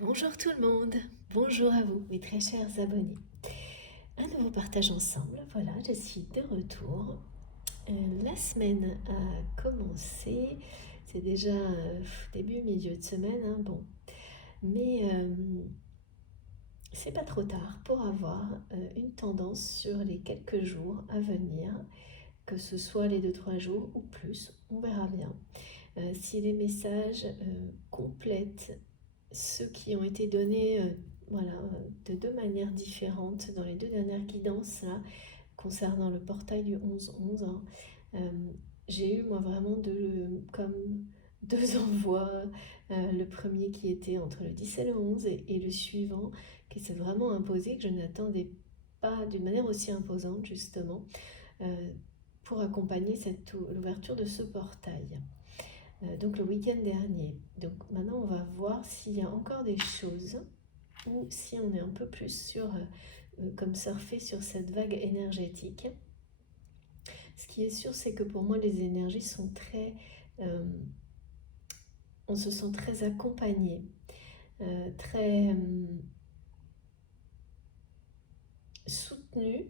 Bonjour tout le monde, bonjour à vous, mes très chers abonnés. Un nouveau partage ensemble, voilà, je suis de retour. La semaine a commencé, c'est déjà début, milieu de semaine, hein, bon. Mais c'est pas trop tard pour avoir une tendance sur les quelques jours à venir, que ce soit les 2-3 jours ou plus, on verra bien. Si les messages complètent ceux qui ont été donnés voilà, de deux manières différentes dans les deux dernières guidances là, concernant le portail du 11-11. Hein. Euh, j'ai eu moi vraiment comme deux envois, le premier qui était entre le 10 et le 11 et le suivant qui s'est vraiment imposé, que je n'attendais pas d'une manière aussi imposante justement, euh, pour accompagner l'ouverture de ce portail. Donc le week-end dernier. Donc maintenant on va voir s'il y a encore des choses ou si on est un peu plus comme surfer sur cette vague énergétique. Ce qui est sûr, c'est que pour moi les énergies sont on se sent très accompagné, très soutenu,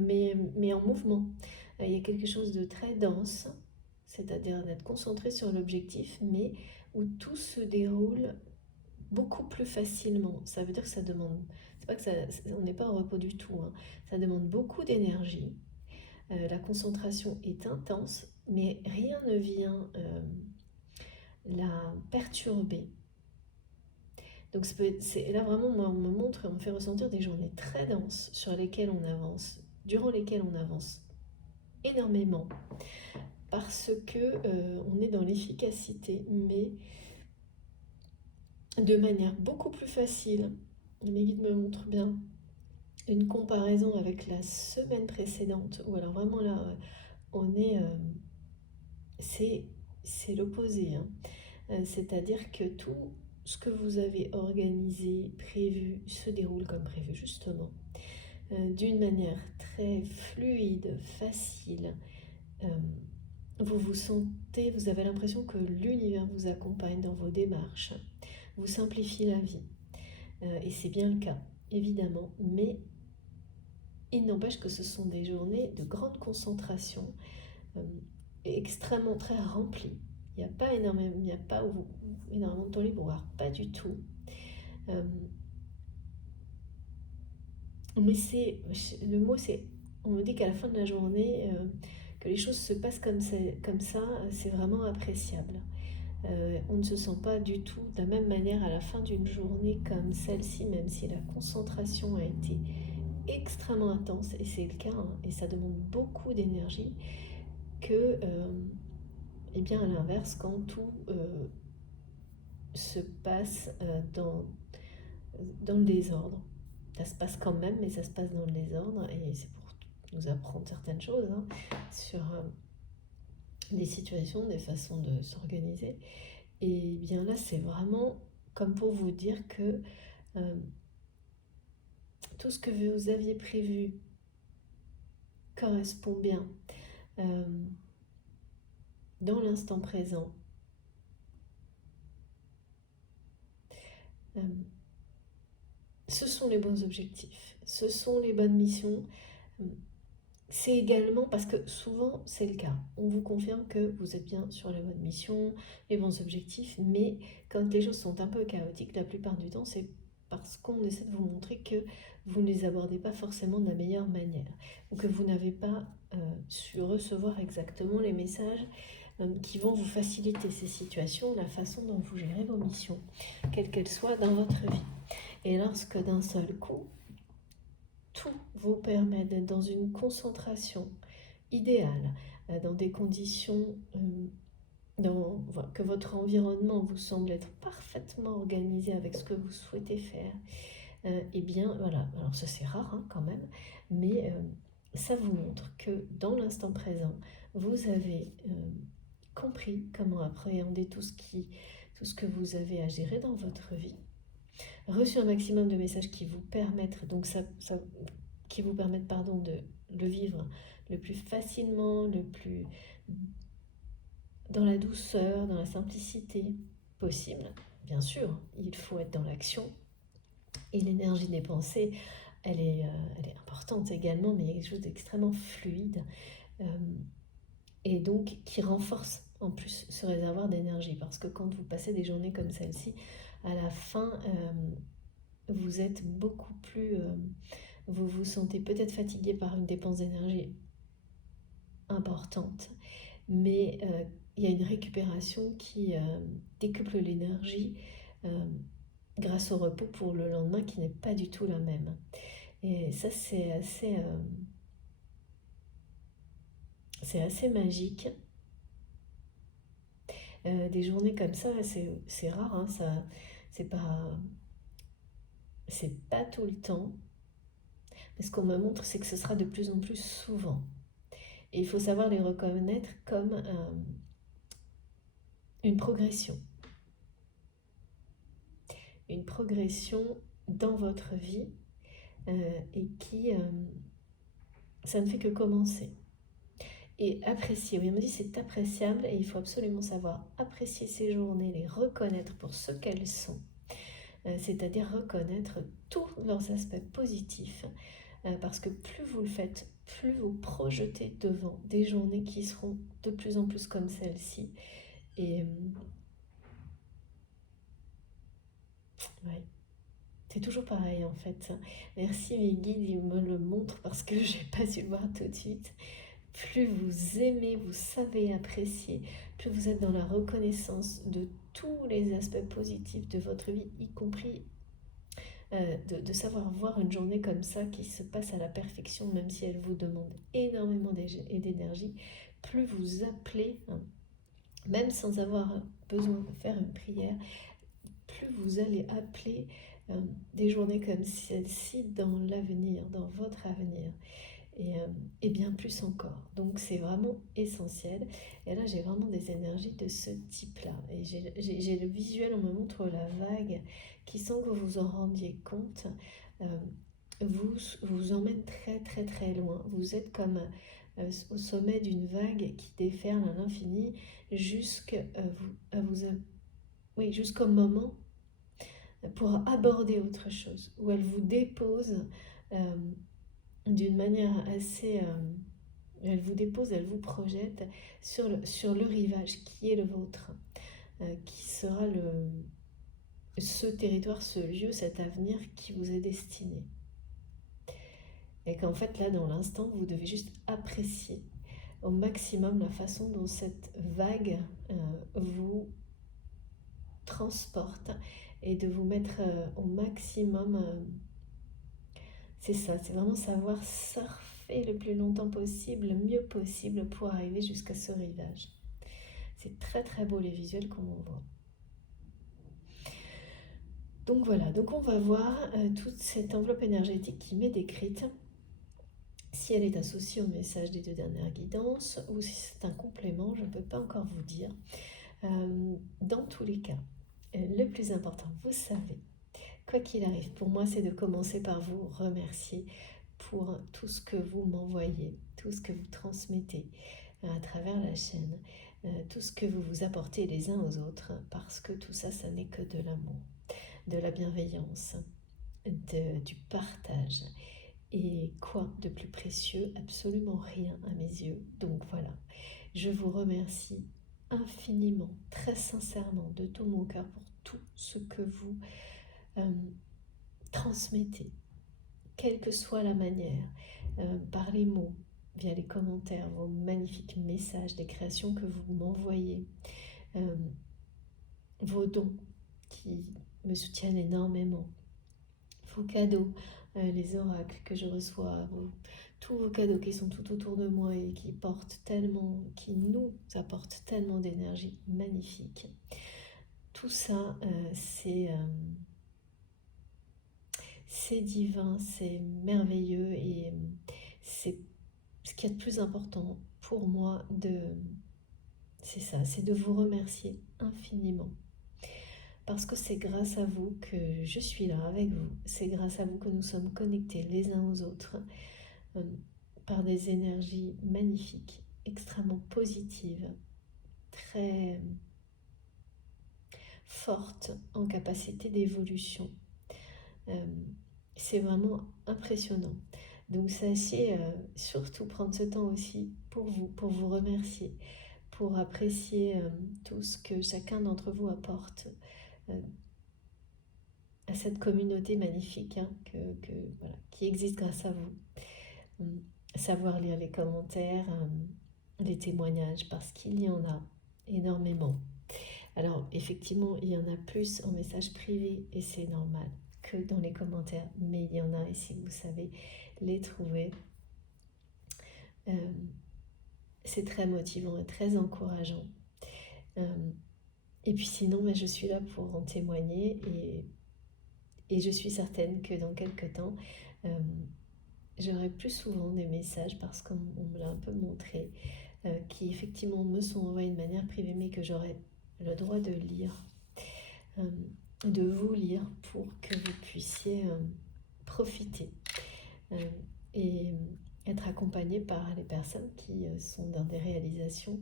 mais en mouvement. Il y a quelque chose de très dense, c'est-à-dire d'être concentré sur l'objectif, mais où tout se déroule beaucoup plus facilement. Ça veut dire que ça demande, c'est pas que ça, on n'est pas au repos du tout, hein. Ça demande beaucoup d'énergie. La concentration est intense, mais rien ne vient la perturber. Donc là vraiment, moi, on me montre, on me fait ressentir des journées très denses sur lesquelles on avance, durant lesquelles on avance énormément, parce que on est dans l'efficacité, mais de manière beaucoup plus facile. Mes guides me montrent bien une comparaison avec la semaine précédente, ou alors vraiment là, on est, c'est l'opposé, hein. C'est-à-dire que tout ce que vous avez organisé, prévu, se déroule comme prévu, justement, d'une manière très fluide, facile. Euh, vous vous sentez, vous avez l'impression que l'univers vous accompagne dans vos démarches, vous simplifie la vie. Et c'est bien le cas, évidemment, mais il n'empêche que ce sont des journées de grande concentration, euh, extrêmement très remplies. Il n'y a pas énormément, énormément de temps libre, voire pas du tout. Euh, mais le mot c'est, on me dit qu'à la fin de la journée, que les choses se passent comme ça, c'est vraiment appréciable. On ne se sent pas du tout de la même manière à la fin d'une journée comme celle-ci, même si la concentration a été extrêmement intense, et c'est le cas, hein, et ça demande beaucoup d'énergie, que, eh bien à l'inverse, quand tout se passe dans le désordre. Ça se passe quand même, mais ça se passe dans le désordre, et c'est pour nous apprendre certaines choses, hein, sur des situations, des façons de s'organiser. Et bien là, c'est vraiment comme pour vous dire que euh, tout ce que vous aviez prévu correspond bien euh, dans l'instant présent. Euh, ce sont les bons objectifs, ce sont les bonnes missions. C'est également parce que souvent c'est le cas. On vous confirme que vous êtes bien sur la bonne mission, les bons objectifs, mais quand les choses sont un peu chaotiques, la plupart du temps, c'est parce qu'on essaie de vous montrer que vous ne les abordez pas forcément de la meilleure manière, ou que vous n'avez pas su recevoir exactement les messages qui vont vous faciliter ces situations, la façon dont vous gérez vos missions, quelles qu'elles soient dans votre vie. Et lorsque d'un seul coup, tout vous permet d'être dans une concentration idéale, dans des conditions, que votre environnement vous semble être parfaitement organisé avec ce que vous souhaitez faire, et bien voilà, alors ça c'est rare, hein, quand même, mais ça vous montre que dans l'instant présent, vous avez compris comment appréhender tout ce que vous avez à gérer dans votre vie, reçu un maximum de messages qui vous permettent, donc qui vous permettent de le vivre le plus facilement, le plus dans la douceur, dans la simplicité possible. bien sûr, il faut être dans l'action. Et l'énergie dépensée, elle est importante également, mais il y a quelque chose d'extrêmement fluide et donc qui renforce en plus ce réservoir d'énergie. Parce que quand vous passez des journées comme celle-ci, à la fin, vous êtes beaucoup plus... vous vous sentez peut-être fatigué par une dépense d'énergie importante, mais il y a une récupération qui décuple l'énergie grâce au repos pour le lendemain qui n'est pas du tout la même. Et ça, c'est assez magique. Des journées comme ça, c'est rare, hein, ça, c'est pas, c'est pas tout le temps. Mais ce qu'on me montre, c'est que ce sera de plus en plus souvent. Et il faut savoir les reconnaître comme une progression. Une progression dans votre vie et qui, ça ne fait que commencer. Et apprécier, oui, on me dit c'est appréciable et il faut absolument savoir apprécier ces journées, les reconnaître pour ce qu'elles sont, c'est-à-dire reconnaître tous leurs aspects positifs, parce que plus vous le faites, plus vous projetez devant des journées qui seront de plus en plus comme celle-ci. Et ouais, c'est toujours pareil en fait. Merci mes guides, ils me le montrent parce que j'ai pas su le voir tout de suite. Plus vous aimez, vous savez apprécier, plus vous êtes dans la reconnaissance de tous les aspects positifs de votre vie, y compris de savoir voir une journée comme ça qui se passe à la perfection, même si elle vous demande énormément d'énergie, plus vous appelez, hein, même sans avoir besoin de faire une prière, plus vous allez appeler des journées comme celle-ci dans l'avenir, dans votre avenir. Et bien plus encore. Donc c'est vraiment essentiel. Et là, j'ai vraiment des énergies de ce type-là. Et j'ai le visuel, on me montre la vague qui, sans que vous vous en rendiez compte, vous emmène très très très loin. Vous êtes comme au sommet d'une vague qui déferle à l'infini oui, jusqu'au moment pour aborder autre chose, où elle vous dépose euh, d'une manière assez... elle vous dépose, elle vous projette sur le rivage qui est le vôtre, qui sera ce territoire, ce lieu, cet avenir qui vous est destiné. Et qu'en fait, là, dans l'instant, vous devez juste apprécier au maximum la façon dont cette vague vous transporte et de vous mettre au maximum... c'est ça, c'est vraiment savoir surfer le plus longtemps possible, le mieux possible pour arriver jusqu'à ce rivage. C'est très très beau les visuels qu'on voit. Donc voilà, donc on va voir toute cette enveloppe énergétique qui m'est décrite, si elle est associée au message des 2 dernières guidances ou si c'est un complément, je ne peux pas encore vous dire. Dans tous les cas, le plus important, vous savez, quoi qu'il arrive, pour moi, c'est de commencer par vous remercier pour tout ce que vous m'envoyez, tout ce que vous transmettez à travers la chaîne, tout ce que vous vous apportez les uns aux autres, parce que tout ça, ça n'est que de l'amour, de la bienveillance, du partage. Et quoi de plus précieux? Absolument rien à mes yeux. Donc voilà, je vous remercie infiniment, très sincèrement, de tout mon cœur pour tout ce que vous transmettez, quelle que soit la manière, par les mots, via les commentaires, vos magnifiques messages, les créations que vous m'envoyez, vos dons qui me soutiennent énormément, vos cadeaux, les oracles que je reçois, tous vos cadeaux qui sont tout autour de moi et qui portent tellement, qui nous apportent tellement d'énergie magnifique. Tout ça, c'est divin, c'est merveilleux et c'est ce qu'il y a de plus important pour moi c'est ça, c'est de vous remercier infiniment. Parce que c'est grâce à vous que je suis là avec vous. C'est grâce à vous que nous sommes connectés les uns aux autres par des énergies magnifiques, extrêmement positives, très forte en capacité d'évolution. C'est vraiment impressionnant. Donc sachez surtout prendre ce temps aussi pour vous remercier, pour apprécier tout ce que chacun d'entre vous apporte à cette communauté magnifique voilà, qui existe grâce à vous. Savoir lire les commentaires, les témoignages, parce qu'il y en a énormément. Alors effectivement, il y en a plus en message privé et c'est normal que dans les commentaires, mais il y en a et si vous savez les trouver, c'est très motivant et très encourageant. Et puis sinon, je suis là pour en témoigner et je suis certaine que dans quelques temps, j'aurai plus souvent des messages parce qu'on me l'a un peu montré, qui effectivement me sont envoyés de manière privée, mais que j'aurai le droit de lire, de vous lire pour que vous puissiez profiter et être accompagné par les personnes qui sont dans des réalisations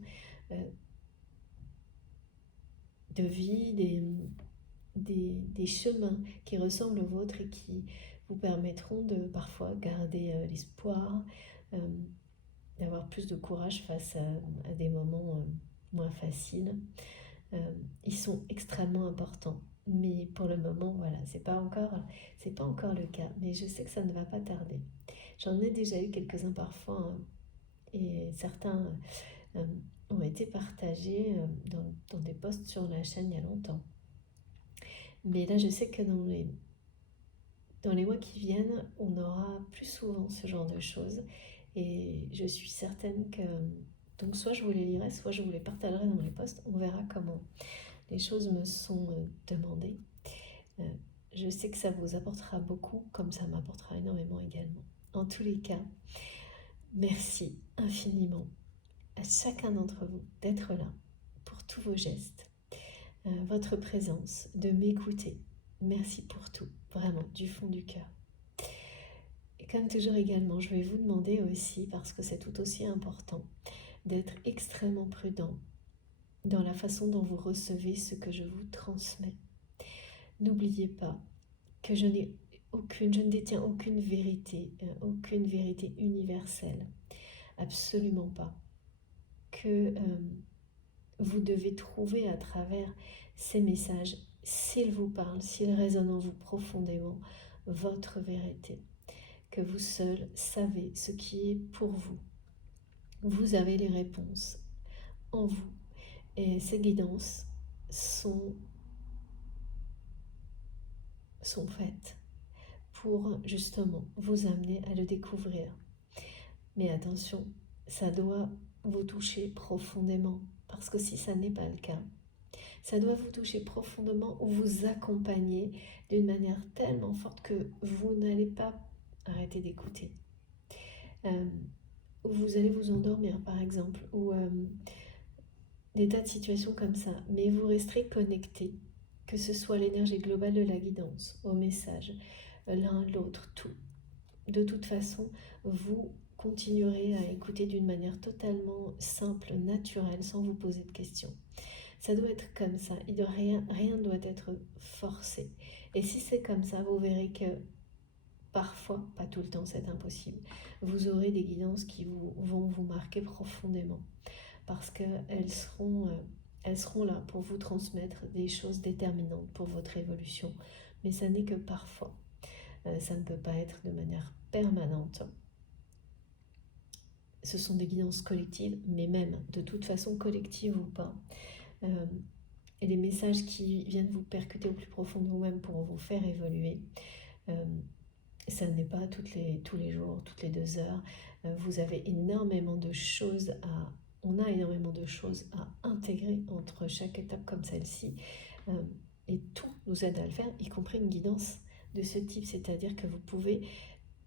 de vie, des chemins qui ressemblent aux vôtres et qui vous permettront de parfois garder l'espoir, d'avoir plus de courage face à des moments moins faciles. Ils sont extrêmement importants, mais pour le moment, voilà, c'est pas encore le cas, mais je sais que ça ne va pas tarder. J'en ai déjà eu quelques-uns parfois, et certains ont été partagés dans des posts sur la chaîne il y a longtemps. Mais là, je sais que dans les mois qui viennent, on aura plus souvent ce genre de choses. Et je suis certaine que... Donc soit je vous les lirai, soit je vous les partagerai dans les posts. On verra comment les choses me sont demandées. Je sais que ça vous apportera beaucoup, comme ça m'apportera énormément également. En tous les cas, merci infiniment à chacun d'entre vous d'être là pour tous vos gestes, votre présence, de m'écouter. Merci pour tout, vraiment, du fond du cœur. Et comme toujours également, je vais vous demander aussi, parce que c'est tout aussi important, d'être extrêmement prudent dans la façon dont vous recevez ce que je vous transmets. N'oubliez pas que je ne détiens aucune vérité universelle, absolument pas. Que vous devez trouver à travers ces messages, s'ils vous parlent, s'ils résonnent en vous profondément, votre vérité. Que vous seul savez ce qui est pour vous. Vous avez les réponses en vous. Et ces guidances sont faites pour justement vous amener à le découvrir. Mais attention, ça doit vous toucher profondément, parce que si ça n'est pas le cas, ça doit vous toucher profondément ou vous accompagner d'une manière tellement forte que vous n'allez pas arrêter d'écouter. Ou vous allez vous endormir par exemple, ou des tas de situations comme ça, mais vous resterez connecté, que ce soit l'énergie globale de la guidance, au message, l'un, l'autre, tout. De toute façon, vous continuerez à écouter d'une manière totalement simple, naturelle, sans vous poser de questions. Ça doit être comme ça, rien ne doit être forcé. Et si c'est comme ça, vous verrez que parfois, pas tout le temps, c'est impossible. Vous aurez des guidances qui vont vous marquer profondément, parce qu'elles seront là pour vous transmettre des choses déterminantes pour votre évolution. Mais ça n'est que parfois. Ça ne peut pas être de manière permanente. Ce sont des guidances collectives, mais même de toute façon, collective ou pas. Et les messages qui viennent vous percuter au plus profond de vous-même pour vous faire évoluer, ça n'est pas tous les jours, toutes les 2 heures. Vous avez énormément de choses on a énormément de choses à intégrer entre chaque étape comme celle-ci. Et tout nous aide à le faire, y compris une guidance de ce type. C'est-à-dire que vous pouvez,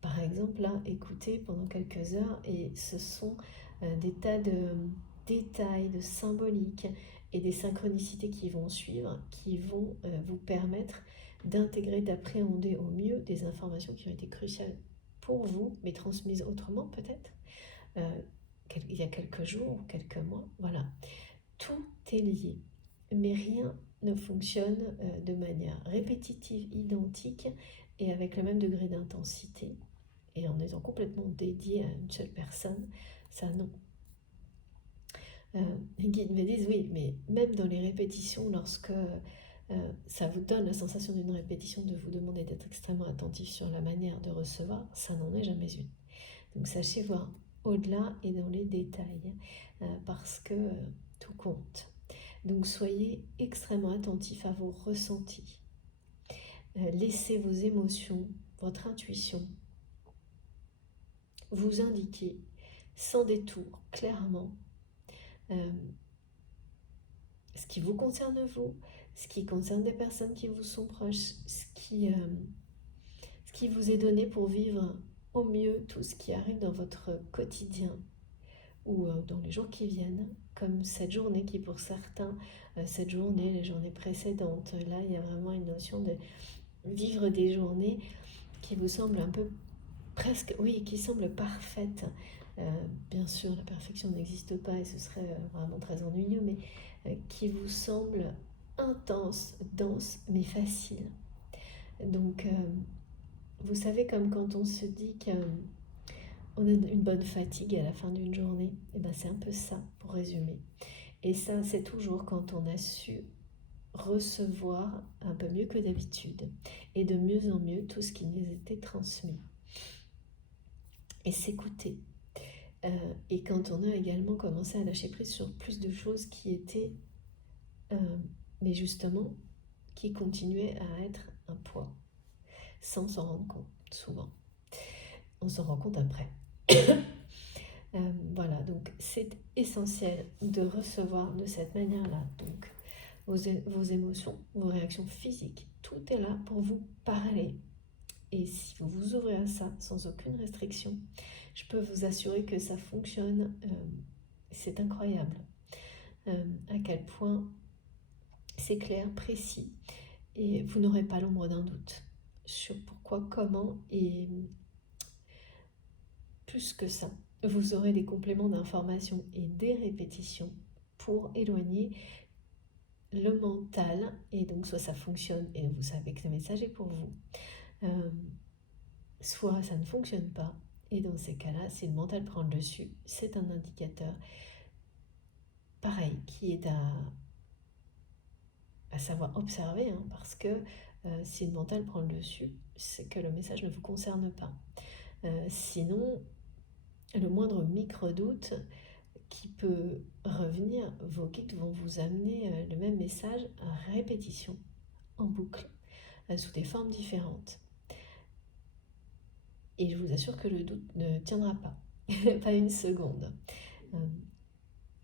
par exemple, là, écouter pendant quelques heures et ce sont des tas de détails, de symboliques et des synchronicités qui vont suivre, qui vont vous permettre d'intégrer, d'appréhender au mieux des informations qui ont été cruciales pour vous, mais transmises autrement peut-être, il y a quelques jours ou quelques mois. Voilà, tout est lié, mais rien ne fonctionnent de manière répétitive, identique et avec le même degré d'intensité et en étant complètement dédié à une seule personne, ça non. Les guides me disent oui, mais même dans les répétitions, lorsque ça vous donne la sensation d'une répétition, de vous demander d'être extrêmement attentif sur la manière de recevoir, ça n'en est jamais une. Donc sachez voir au-delà et dans les détails, parce que tout compte. Donc soyez extrêmement attentif à vos ressentis. Laissez vos émotions, votre intuition vous indiquer sans détour, clairement, ce qui vous concerne vous, ce qui concerne des personnes qui vous sont proches, ce qui vous est donné pour vivre au mieux tout ce qui arrive dans votre quotidien ou dans les jours qui viennent, comme cette journée qui pour certains, cette journée, les journées précédentes, là il y a vraiment une notion de vivre des journées qui vous semblent un peu presque, oui, qui semblent parfaites. Bien sûr, la perfection n'existe pas et ce serait vraiment très ennuyeux, mais qui vous semblent intenses, denses, mais faciles. Donc, vous savez, comme quand on se dit qu'on a une bonne fatigue à la fin d'une journée, et ben c'est un peu ça, pour résumer. Et ça, c'est toujours quand on a su recevoir un peu mieux que d'habitude et de mieux en mieux tout ce qui nous était transmis. Et s'écouter. Et quand on a également commencé à lâcher prise sur plus de choses qui étaient, mais justement, qui continuaient à être un poids, sans s'en rendre compte, souvent. On s'en rend compte après. Voilà, donc c'est essentiel de recevoir de cette manière-là. Donc, vos émotions, vos réactions physiques, tout est là pour vous parler. Et si vous vous ouvrez à ça sans aucune restriction, je peux vous assurer que ça fonctionne. C'est incroyable à quel point c'est clair, précis, et vous n'aurez pas l'ombre d'un doute sur pourquoi, comment, et plus que ça, vous aurez des compléments d'information et des répétitions pour éloigner le mental, et donc soit ça fonctionne et vous savez que le message est pour vous, soit ça ne fonctionne pas, et dans ces cas-là, si le mental prend le dessus, c'est un indicateur pareil qui est à savoir observer, hein, parce que si le mental prend le dessus, c'est que le message ne vous concerne pas. Sinon, le moindre micro-doute qui peut revenir, vos guides vont vous amener le même message à répétition, en boucle, sous des formes différentes. Et je vous assure que le doute ne tiendra pas, pas une seconde.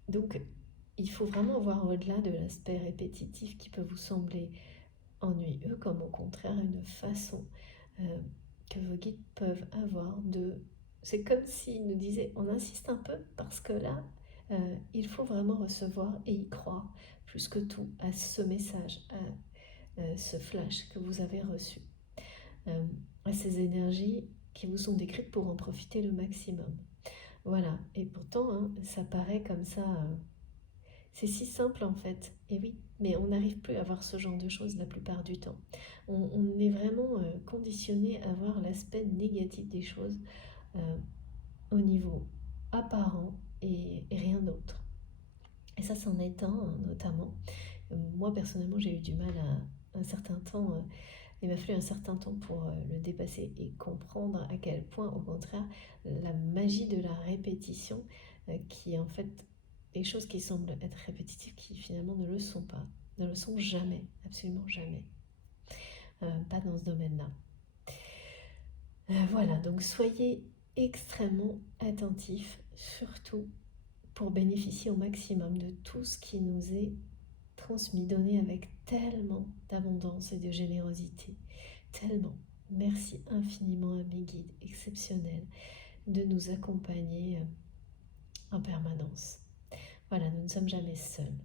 Donc, il faut vraiment voir au-delà de l'aspect répétitif qui peut vous sembler ennuyeux, comme au contraire une façon que vos guides peuvent avoir de... C'est comme s'ils nous disaient, on insiste un peu parce que là, il faut vraiment recevoir et y croire plus que tout à ce message, à ce flash que vous avez reçu, à ces énergies qui vous sont décrites pour en profiter le maximum. Voilà, et pourtant, hein, ça paraît comme ça... c'est si simple en fait, et oui, mais on n'arrive plus à voir ce genre de choses la plupart du temps. On est vraiment conditionné à voir l'aspect négatif des choses au niveau apparent et rien d'autre. Et ça, c'en est un, notamment. Moi, personnellement, j'ai eu du mal à un certain temps. Il m'a fallu un certain temps pour le dépasser et comprendre à quel point, au contraire, la magie de la répétition, qui est en fait des choses qui semblent être répétitives, qui finalement ne le sont pas, ne le sont jamais, absolument jamais. Pas dans ce domaine-là. Voilà, donc soyez extrêmement attentifs, surtout pour bénéficier au maximum de tout ce qui nous est transmis, donné avec tellement d'abondance et de générosité. Tellement. Merci infiniment à mes guides exceptionnels de nous accompagner en permanence. Voilà, nous ne sommes jamais seuls.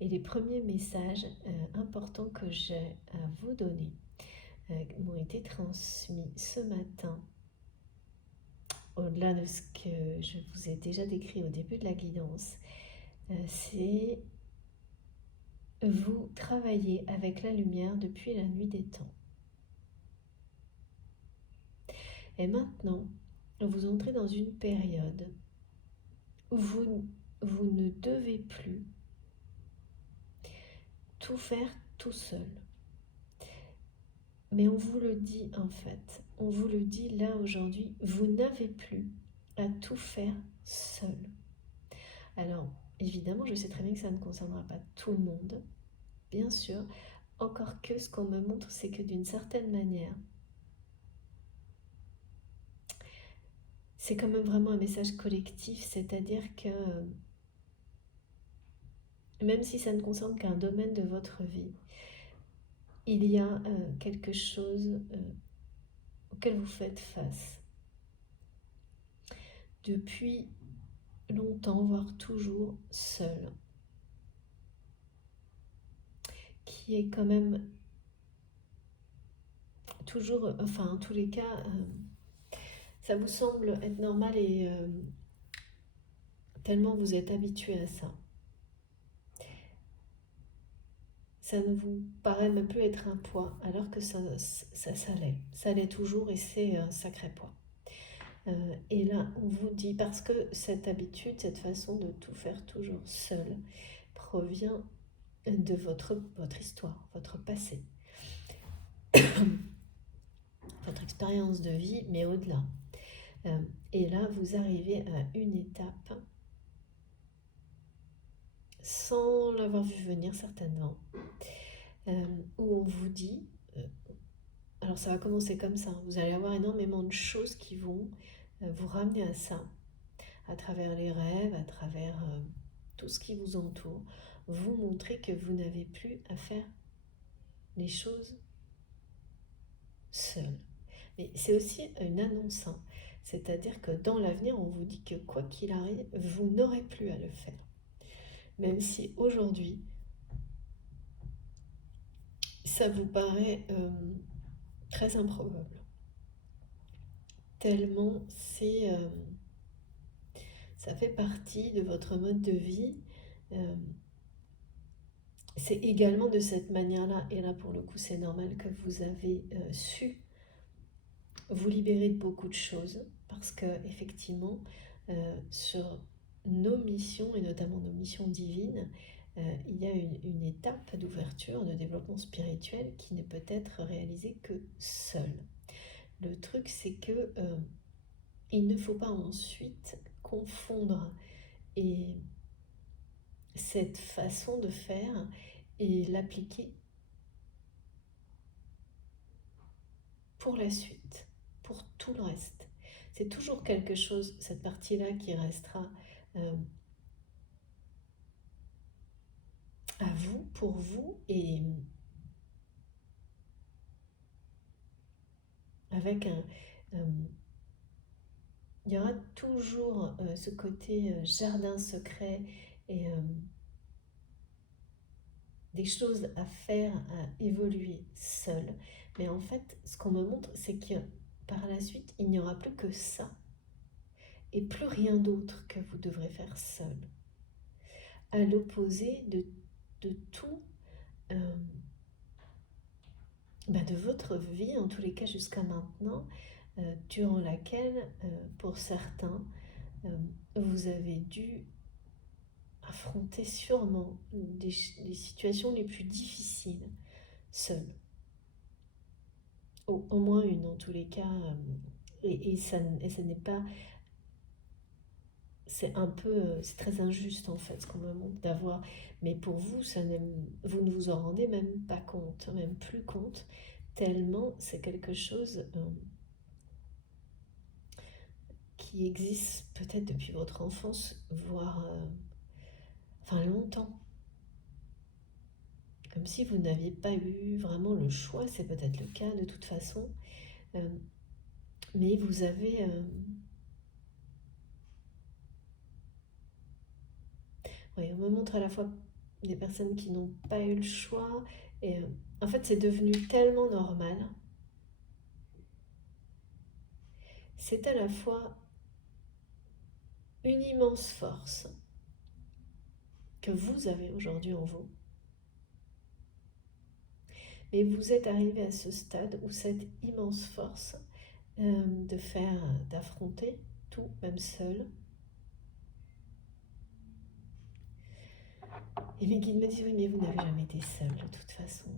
Et les premiers messages importants que j'ai à vous donner m'ont été transmis ce matin, au-delà de ce que je vous ai déjà décrit au début de la guidance. C'est vous travaillez avec la lumière depuis la nuit des temps. Et maintenant, vous entrez dans une période où vous ne devez plus tout faire tout seul. Mais on vous le dit en fait, on vous le dit là aujourd'hui, vous n'avez plus à tout faire seul. Alors, évidemment, je sais très bien que ça ne concernera pas tout le monde, bien sûr, encore que ce qu'on me montre, c'est que d'une certaine manière, c'est quand même vraiment un message collectif, c'est-à-dire que même si ça ne concerne qu'un domaine de votre vie, il y a quelque chose auquel vous faites face depuis longtemps, voire toujours seul, qui est quand même toujours, enfin en tous les cas, ça vous semble être normal et tellement vous êtes habitué à ça. Ça ne vous paraît même plus être un poids, alors que ça l'est. Ça l'est toujours et c'est un sacré poids. Et là, on vous dit, parce que cette habitude, cette façon de tout faire toujours seul, provient de votre histoire, votre passé, votre expérience de vie, mais au-delà. Et là, vous arrivez à une étape, sans l'avoir vu venir certainement, où on vous dit, alors ça va commencer comme ça, vous allez avoir énormément de choses qui vont vous ramener à ça, à travers les rêves, à travers tout ce qui vous entoure, vous montrer que vous n'avez plus à faire les choses seul. Mais c'est aussi une annonce, hein. C'est-à-dire que dans l'avenir, on vous dit que quoi qu'il arrive, vous n'aurez plus à le faire. Même si aujourd'hui, ça vous paraît très improbable. Tellement ça fait partie de votre mode de vie. C'est également de cette manière-là, et là pour le coup c'est normal, que vous avez su vous libérer de beaucoup de choses, parce que effectivement sur nos missions, et notamment nos missions divines, il y a une étape d'ouverture, de développement spirituel qui ne peut être réalisée que seule. Le truc, c'est que il ne faut pas ensuite confondre et cette façon de faire et l'appliquer pour la suite, pour tout le reste. C'est toujours quelque chose, cette partie-là, qui restera à vous, pour vous, et avec il y aura toujours ce côté jardin secret et des choses à faire, à évoluer seul. Mais en fait, ce qu'on me montre, c'est que par la suite, il n'y aura plus que ça et plus rien d'autre que vous devrez faire seul. À l'opposé de tout, de votre vie, en tous les cas jusqu'à maintenant, durant laquelle, pour certains, vous avez dû affronter sûrement les situations les plus difficiles seul. Au moins une, en tous les cas. Et ça n'est pas... C'est un peu... C'est très injuste, en fait, ce qu'on me montre d'avoir. Mais pour vous, vous ne vous en rendez même pas compte, même plus compte, tellement c'est quelque chose qui existe peut-être depuis votre enfance, voire enfin longtemps. Comme si vous n'aviez pas eu vraiment le choix, c'est peut-être le cas de toute façon. Mais vous avez... oui, on me montre à la fois des personnes qui n'ont pas eu le choix. Et en fait, c'est devenu tellement normal. C'est à la fois une immense force que vous avez aujourd'hui en vous, Mais vous êtes arrivé à ce stade où cette immense force d'affronter tout, même seul. Et mes guides me disent, oui, mais vous n'avez jamais été seul de toute façon.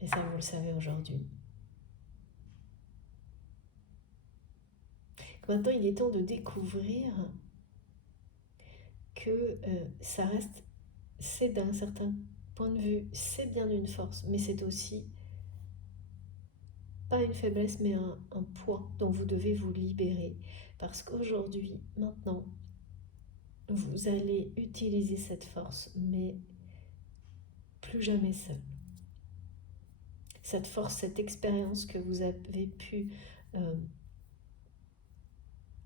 Et ça, vous le savez aujourd'hui. Maintenant, il est temps de découvrir que ça reste, c'est d'un certain point de vue, c'est bien une force, mais c'est aussi pas une faiblesse, mais un poids dont vous devez vous libérer. Parce qu'aujourd'hui, maintenant, vous allez utiliser cette force, mais plus jamais seul. Cette force, cette expérience que vous avez pu...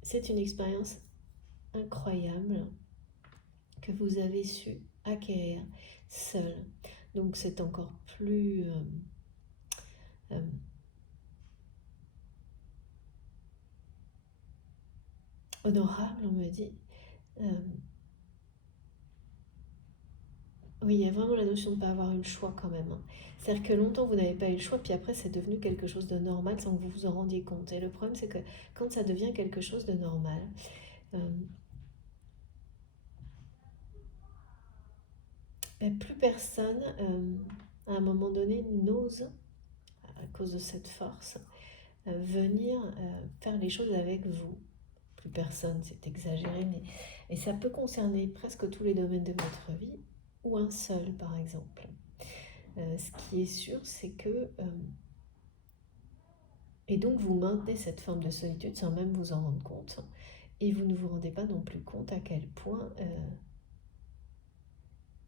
c'est une expérience incroyable que vous avez su acquérir seul. Donc c'est encore plus honorable, on me dit. Oui, il y a vraiment la notion de ne pas avoir eu le choix quand même. C'est-à-dire que longtemps, vous n'avez pas eu le choix, puis après, c'est devenu quelque chose de normal sans que vous vous en rendiez compte. Et le problème, c'est que quand ça devient quelque chose de normal, plus personne, à un moment donné, n'ose, à cause de cette force, venir faire les choses avec vous. Plus personne, c'est exagéré, mais et ça peut concerner presque tous les domaines de votre vie, ou un seul, par exemple. Ce qui est sûr, c'est que... et donc, vous maintenez cette forme de solitude sans même vous en rendre compte. Et vous ne vous rendez pas non plus compte à quel point...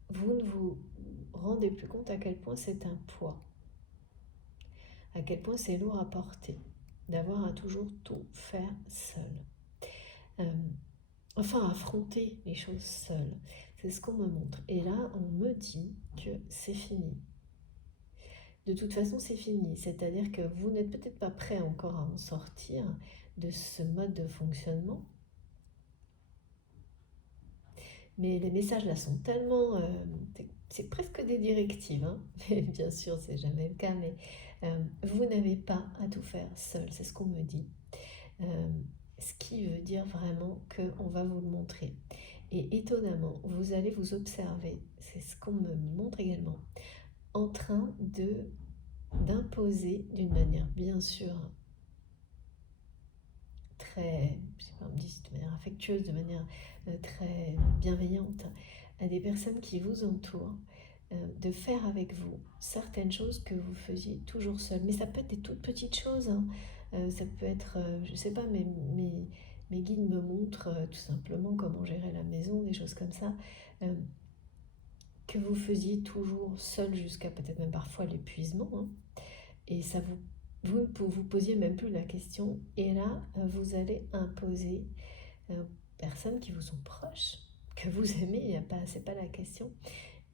vous ne vous rendez plus compte à quel point c'est un poids. À quel point c'est lourd à porter. D'avoir à toujours tout faire seul. Enfin, affronter les choses seul. C'est ce qu'on me montre. Et là, on me dit que c'est fini. De toute façon, c'est fini. C'est-à-dire que vous n'êtes peut-être pas prêt encore à en sortir de ce mode de fonctionnement. Mais les messages là sont tellement... c'est presque des directives. Hein. Mais bien sûr, c'est jamais le cas. Mais vous n'avez pas à tout faire seul. C'est ce qu'on me dit. Ce qui veut dire vraiment qu'on va vous le montrer. Et étonnamment, vous allez vous observer, c'est ce qu'on me montre également, en train d'imposer d'une manière bien sûr très, je sais pas, on me dit de manière affectueuse, de manière très bienveillante, à des personnes qui vous entourent, de faire avec vous certaines choses que vous faisiez toujours seul. Mais ça peut être des toutes petites choses, hein. Ça peut être, je sais pas, mes guides me montrent tout simplement comment gérer la maison, des choses comme ça, que vous faisiez toujours seul jusqu'à peut-être même parfois l'épuisement, hein. Et ça vous vous posiez même plus la question. Et là, vous allez imposer aux personnes qui vous sont proches, que vous aimez, c'est pas la question,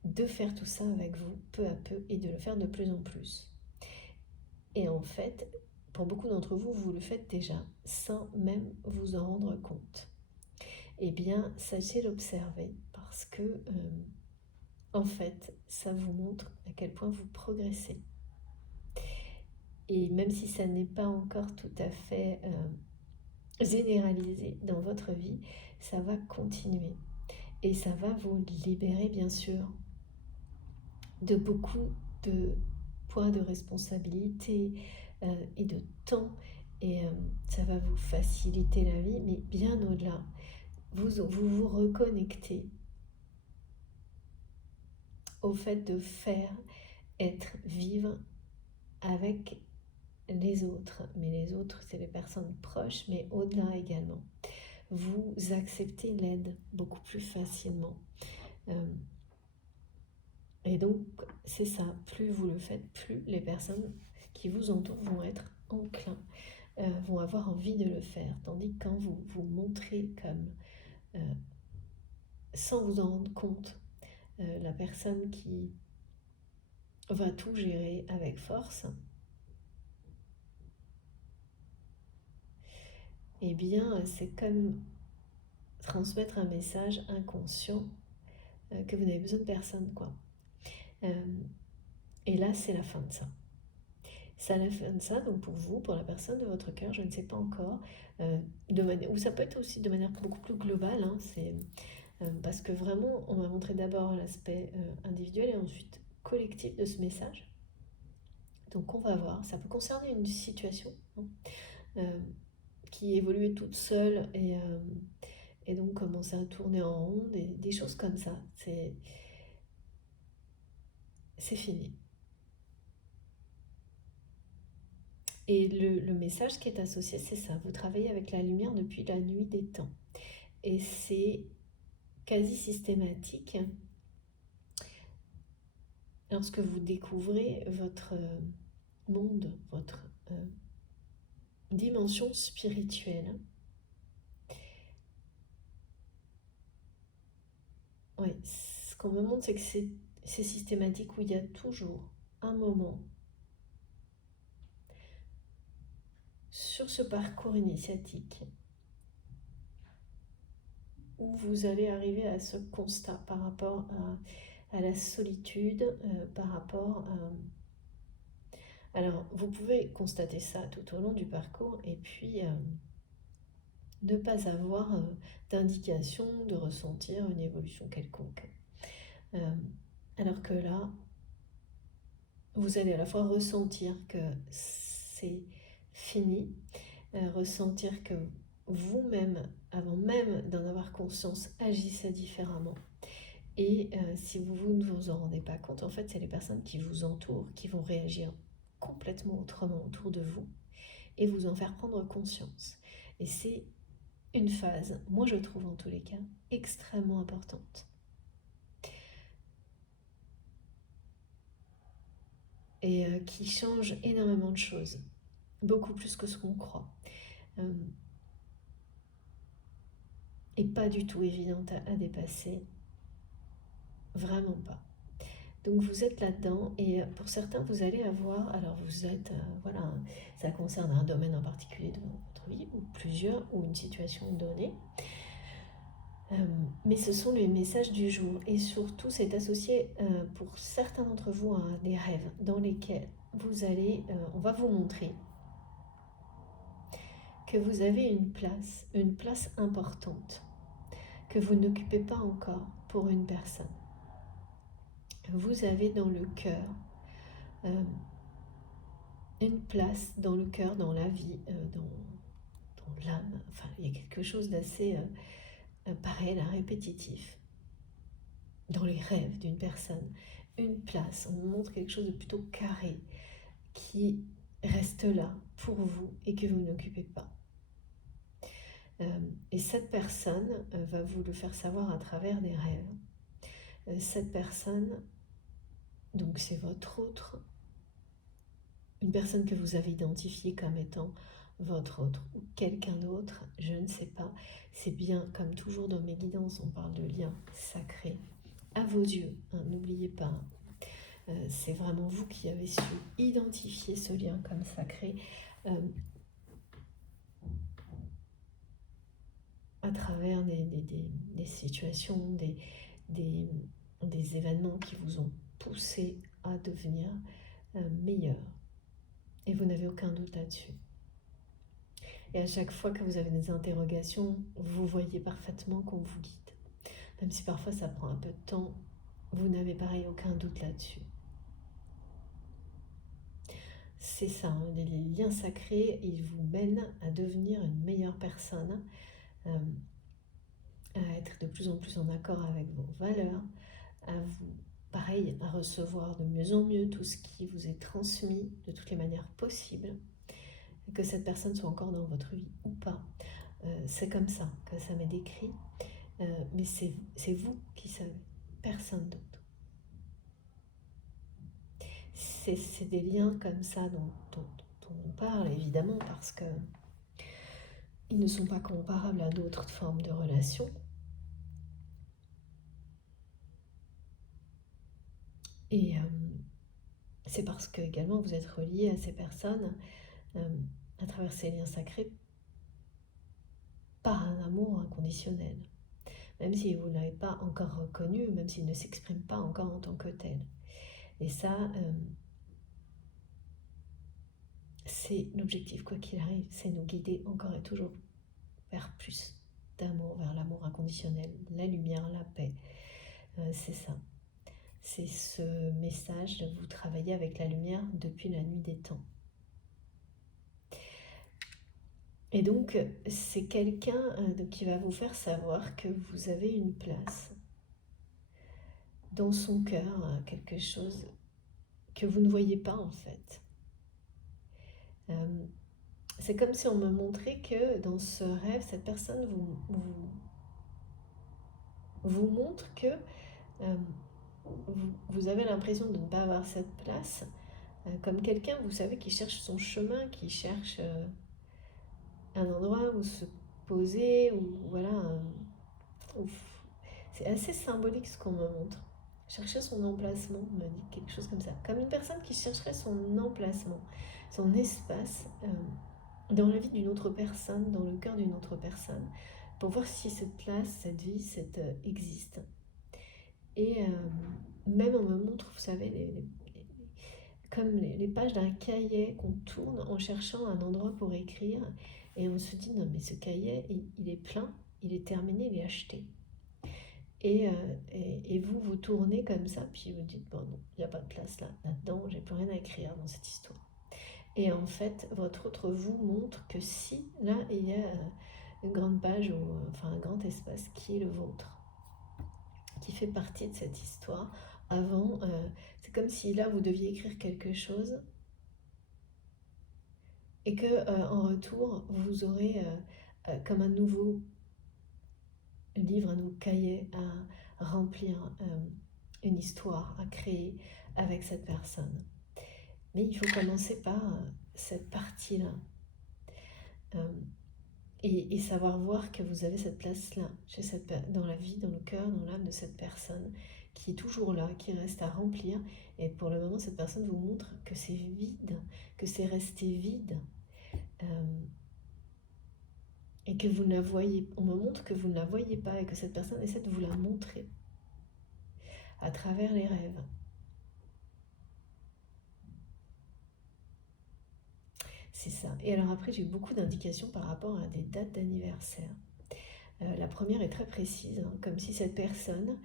de faire tout ça avec vous peu à peu et de le faire de plus en plus. Et en fait, pour beaucoup d'entre vous, vous le faites déjà sans même vous en rendre compte. Eh bien, sachez l'observer parce que, en fait, ça vous montre à quel point vous progressez. Et même si ça n'est pas encore tout à fait généralisé dans votre vie, ça va continuer. Et ça va vous libérer, bien sûr, de beaucoup de poids de responsabilité et de temps. Et ça va vous faciliter la vie, mais bien au-delà. Vous reconnectez au fait de faire, être, vivre avec les autres. Mais les autres, c'est les personnes proches, mais au-delà également. Vous acceptez l'aide beaucoup plus facilement. Et donc, c'est ça, plus vous le faites, plus les personnes qui vous entourent vont être enclins, vont avoir envie de le faire. Tandis que quand vous vous montrez comme, sans vous en rendre compte, la personne qui va tout gérer avec force, eh bien, c'est comme transmettre un message inconscient que vous n'avez besoin de personne, quoi. Et là, c'est la fin de ça. C'est à la fin de ça, donc pour vous, pour la personne de votre cœur, je ne sais pas encore, ou ça peut être aussi de manière beaucoup plus globale, hein, parce que vraiment, on va montrer d'abord l'aspect individuel et ensuite collectif de ce message. Donc on va voir, ça peut concerner une situation, hein, qui évoluait toute seule et donc commencer à tourner en rond, des choses comme ça. C'est fini. Et le message qui est associé, c'est ça. Vous travaillez avec la lumière depuis la nuit des temps. Et c'est quasi systématique lorsque vous découvrez votre monde, votre dimension spirituelle. Ouais, ce qu'on me montre, c'est que c'est systématique où il y a toujours un moment sur ce parcours initiatique où vous allez arriver à ce constat par rapport à la solitude, par rapport à... Alors, vous pouvez constater ça tout au long du parcours et puis ne pas avoir d'indication de ressentir une évolution quelconque. Alors que là, vous allez à la fois ressentir que c'est fini, ressentir que vous-même, avant même d'en avoir conscience, agissez différemment. Et si vous ne vous en rendez pas compte, en fait, c'est les personnes qui vous entourent qui vont réagir complètement autrement autour de vous et vous en faire prendre conscience. Et c'est une phase, moi je trouve en tous les cas, extrêmement importante. Et qui change énormément de choses, beaucoup plus que ce qu'on croit. Et pas du tout évidente à dépasser, vraiment pas. Donc vous êtes là-dedans et pour certains vous allez avoir, alors vous êtes, voilà, ça concerne un domaine en particulier de votre vie ou plusieurs ou une situation donnée. Mais ce sont les messages du jour et surtout c'est associé pour certains d'entre vous à des rêves dans lesquels vous allez, on va vous montrer que vous avez une place importante que vous n'occupez pas encore pour une personne. Vous avez dans le cœur une place dans le cœur, dans la vie, dans l'âme. Enfin, il y a quelque chose d'assez pareil, là, répétitif. Dans les rêves d'une personne, une place, on vous montre quelque chose de plutôt carré qui reste là pour vous et que vous n'occupez pas. Et cette personne va vous le faire savoir à travers des rêves. Cette personne, donc c'est votre autre, une personne que vous avez identifiée comme étant votre autre ou quelqu'un d'autre, je ne sais pas. C'est bien, comme toujours dans mes guidances, on parle de lien sacré à vos yeux, hein, n'oubliez pas. C'est vraiment vous qui avez su identifier ce lien comme sacré à travers des situations, des événements qui vous ont poussé à devenir meilleur. Et vous n'avez aucun doute là-dessus. Et à chaque fois que vous avez des interrogations, vous voyez parfaitement qu'on vous guide. Même si parfois ça prend un peu de temps, vous n'avez pareil aucun doute là-dessus. C'est ça, hein, les liens sacrés, ils vous mènent à devenir une meilleure personne, à être de plus en plus en accord avec vos valeurs, à vous, pareil, à recevoir de mieux en mieux tout ce qui vous est transmis de toutes les manières possibles, que cette personne soit encore dans votre vie ou pas. C'est comme ça que ça m'est décrit, mais c'est vous qui savez, personne d'autre. C'est des liens comme ça dont on parle évidemment parce que ils ne sont pas comparables à d'autres formes de relations. Et c'est parce que également vous êtes relié à ces personnes à travers ces liens sacrés par un amour inconditionnel, même si vous ne l'avez pas encore reconnu, même s'il ne s'exprime pas encore en tant que tel. Et ça, c'est l'objectif, quoi qu'il arrive, c'est nous guider encore et toujours vers plus d'amour, vers l'amour inconditionnel, la lumière, la paix. C'est ça. C'est ce message de vous travailler avec la lumière depuis la nuit des temps. Et donc, c'est quelqu'un qui va vous faire savoir que vous avez une place dans son cœur, quelque chose que vous ne voyez pas en fait. C'est comme si on me montrait que dans ce rêve, cette personne vous montre que vous avez l'impression de ne pas avoir cette place, comme quelqu'un, vous savez, qui cherche son chemin, qui cherche un endroit où se poser, ou voilà. C'est assez symbolique ce qu'on me montre. Chercher son emplacement, on me dit quelque chose comme ça. Comme une personne qui chercherait son emplacement, son espace dans la vie d'une autre personne, dans le cœur d'une autre personne, pour voir si cette place, cette vie, existe. Et même on me montre, vous savez, comme les pages d'un cahier qu'on tourne en cherchant un endroit pour écrire, et on se dit non mais ce cahier, il est plein, il est terminé, il est acheté. Et vous tournez comme ça, puis vous dites bon non, il n'y a pas de place là-dedans, j'ai plus rien à écrire dans cette histoire. Et en fait, votre autre vous montre que si, là, il y a une grande page, ou enfin un grand espace qui est le vôtre, qui fait partie de cette histoire. Avant, c'est comme si là, vous deviez écrire quelque chose, et que en retour, vous aurez comme un nouveau livre, un nouveau cahier à remplir, une histoire à créer avec cette personne. Mais il faut commencer par cette partie-là. Et savoir voir que vous avez cette place-là, dans la vie, dans le cœur, dans l'âme de cette personne, qui est toujours là, qui reste à remplir. Et pour le moment, cette personne vous montre que c'est vide, que c'est resté vide. Et que vous ne la voyez, on me montre que vous ne la voyez pas, et que cette personne essaie de vous la montrer à travers les rêves. C'est ça. Et alors après, j'ai eu beaucoup d'indications par rapport à des dates d'anniversaire. La première est très précise, hein, comme si cette personne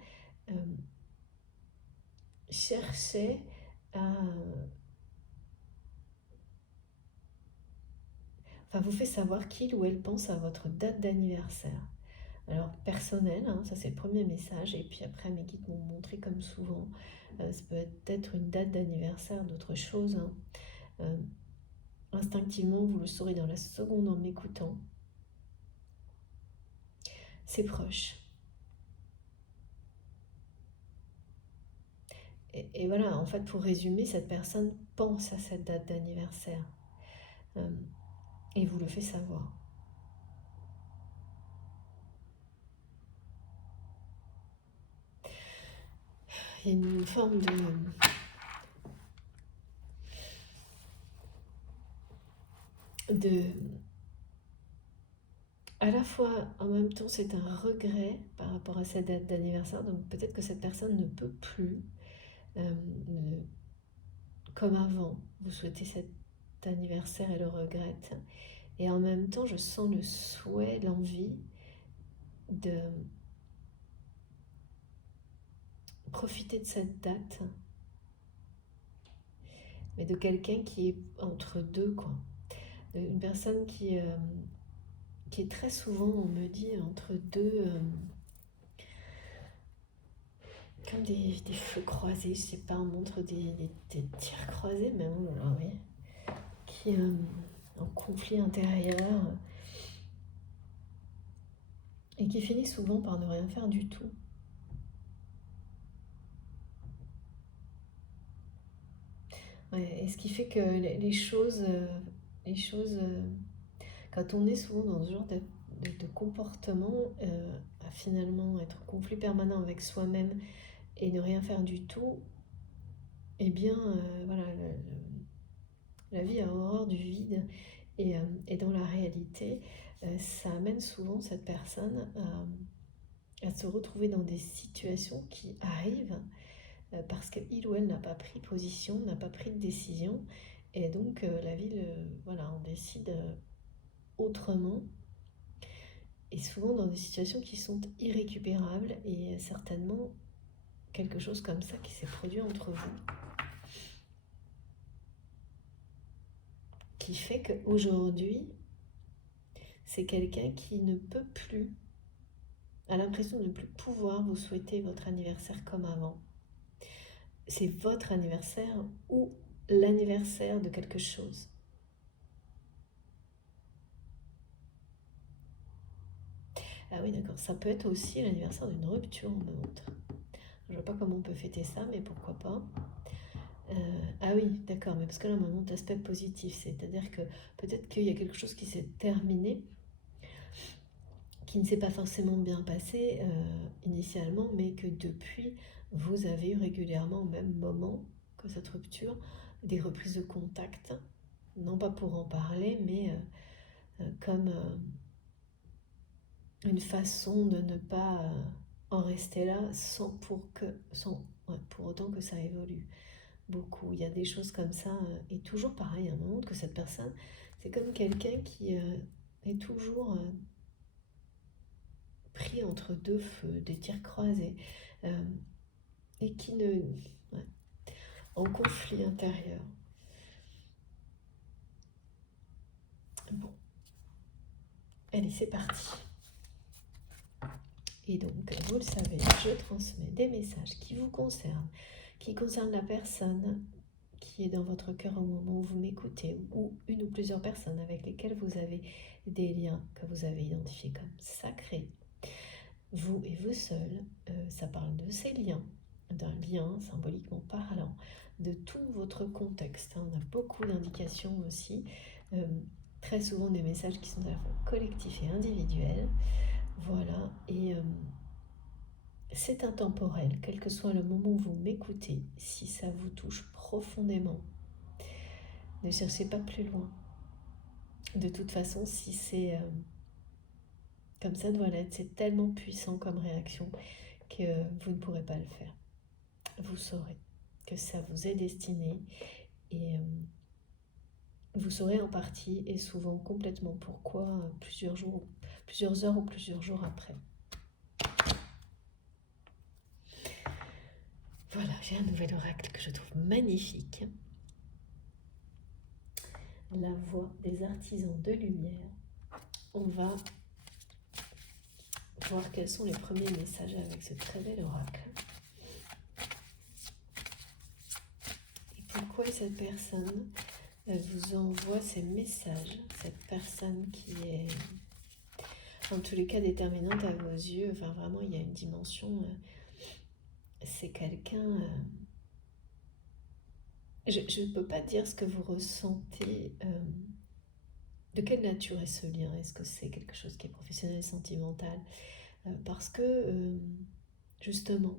cherchait à... Enfin, vous fait savoir qu'il ou elle pense à votre date d'anniversaire. Alors, personnel, hein, ça c'est le premier message, et puis après, mes guides m'ont montré comme souvent, ça peut être une date d'anniversaire d'autre chose. Hein. Instinctivement, vous le saurez dans la seconde en m'écoutant. C'est proche. Et voilà, en fait, pour résumer, cette personne pense à cette date d'anniversaire et vous le fait savoir. Il y a une forme de à la fois, en même temps, c'est un regret par rapport à cette date d'anniversaire. Donc peut-être que cette personne ne peut plus, comme avant, vous souhaitez cet anniversaire et le regrette. Et en même temps, je sens le souhait, l'envie de profiter de cette date, mais de quelqu'un qui est entre deux, quoi. Une personne qui est très souvent, on me dit, entre deux, comme des feux croisés, je sais pas, on montre des tirs croisés, mais oh là là, oui, qui est en conflit intérieur, et qui finit souvent par ne rien faire du tout. Ouais, et ce qui fait que les choses, quand on est souvent dans ce genre de comportement, à finalement être en conflit permanent avec soi-même et ne rien faire du tout, eh bien, voilà, la vie a horreur du vide, et dans la réalité, ça amène souvent cette personne à se retrouver dans des situations qui arrivent parce qu'il ou elle n'a pas pris position, n'a pas pris de décision, Et donc la vie, voilà, on décide autrement. Et souvent dans des situations qui sont irrécupérables et certainement quelque chose comme ça qui s'est produit entre vous. Qui fait qu'aujourd'hui, c'est quelqu'un qui ne peut plus, a l'impression de ne plus pouvoir vous souhaiter votre anniversaire comme avant. C'est votre anniversaire ou l'anniversaire de quelque chose. Ah oui, d'accord, ça peut être aussi l'anniversaire d'une rupture, on me montre. Je vois pas comment on peut fêter ça, mais pourquoi pas. Ah oui, d'accord, mais parce que là, on me montre l'aspect positif, c'est-à-dire que peut-être qu'il y a quelque chose qui s'est terminé, qui ne s'est pas forcément bien passé initialement, mais que depuis, vous avez eu régulièrement au même moment que cette rupture, des reprises de contact, non pas pour en parler, mais comme une façon de ne pas en rester là pour autant que ça évolue beaucoup. Il y a des choses comme ça, et toujours pareil, à un moment que cette personne, c'est comme quelqu'un qui est toujours pris entre deux feux, des tirs croisés, euh, et qui ne... ouais, en conflit intérieur. Bon, allez, c'est parti. Et donc, vous le savez, je transmets des messages qui vous concernent, qui concernent la personne qui est dans votre cœur au moment où vous m'écoutez, ou une ou plusieurs personnes avec lesquelles vous avez des liens que vous avez identifiés comme sacrés. Vous et vous seul, ça parle de ces liens, d'un lien symboliquement parlant, de tout votre contexte. On a beaucoup d'indications aussi, très souvent des messages qui sont à la fois collectifs et individuels. Voilà, et c'est intemporel, quel que soit le moment où vous m'écoutez, si ça vous touche profondément. Ne cherchez pas plus loin. De toute façon, si c'est comme ça doit l'être, c'est tellement puissant comme réaction que vous ne pourrez pas le faire. Vous saurez que ça vous est destiné et vous saurez en partie et souvent complètement pourquoi plusieurs heures ou plusieurs jours après. Voilà, j'ai un nouvel oracle que je trouve magnifique. La voix des artisans de lumière. On va voir quels sont les premiers messages avec ce très bel oracle. Et pourquoi cette personne vous envoie ces messages, cette personne qui est en tous les cas déterminante à vos yeux. Enfin vraiment, il y a une dimension, c'est quelqu'un... je ne peux pas dire ce que vous ressentez. De quelle nature est ce lien? Est-ce que c'est quelque chose qui est professionnel, sentimental? Parce que, justement,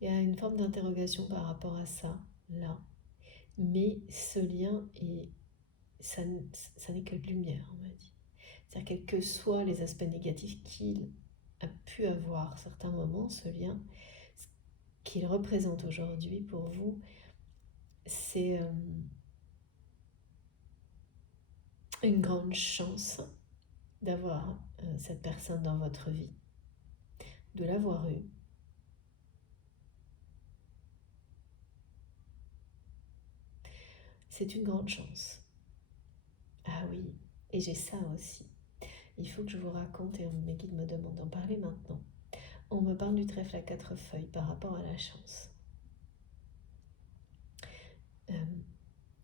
il y a une forme d'interrogation par rapport à ça, là. Mais ce lien, ça n'est que de lumière, on m'a dit. C'est-à-dire, quels que soient les aspects négatifs qu'il a pu avoir certains moments, ce lien, ce qu'il représente aujourd'hui pour vous, c'est une grande chance d'avoir cette personne dans votre vie, de l'avoir eue. C'est une grande chance. Ah oui, et j'ai ça aussi. Il faut que je vous raconte, et mes guides me demandent d'en parler maintenant. On me parle du trèfle à 4 feuilles par rapport à la chance.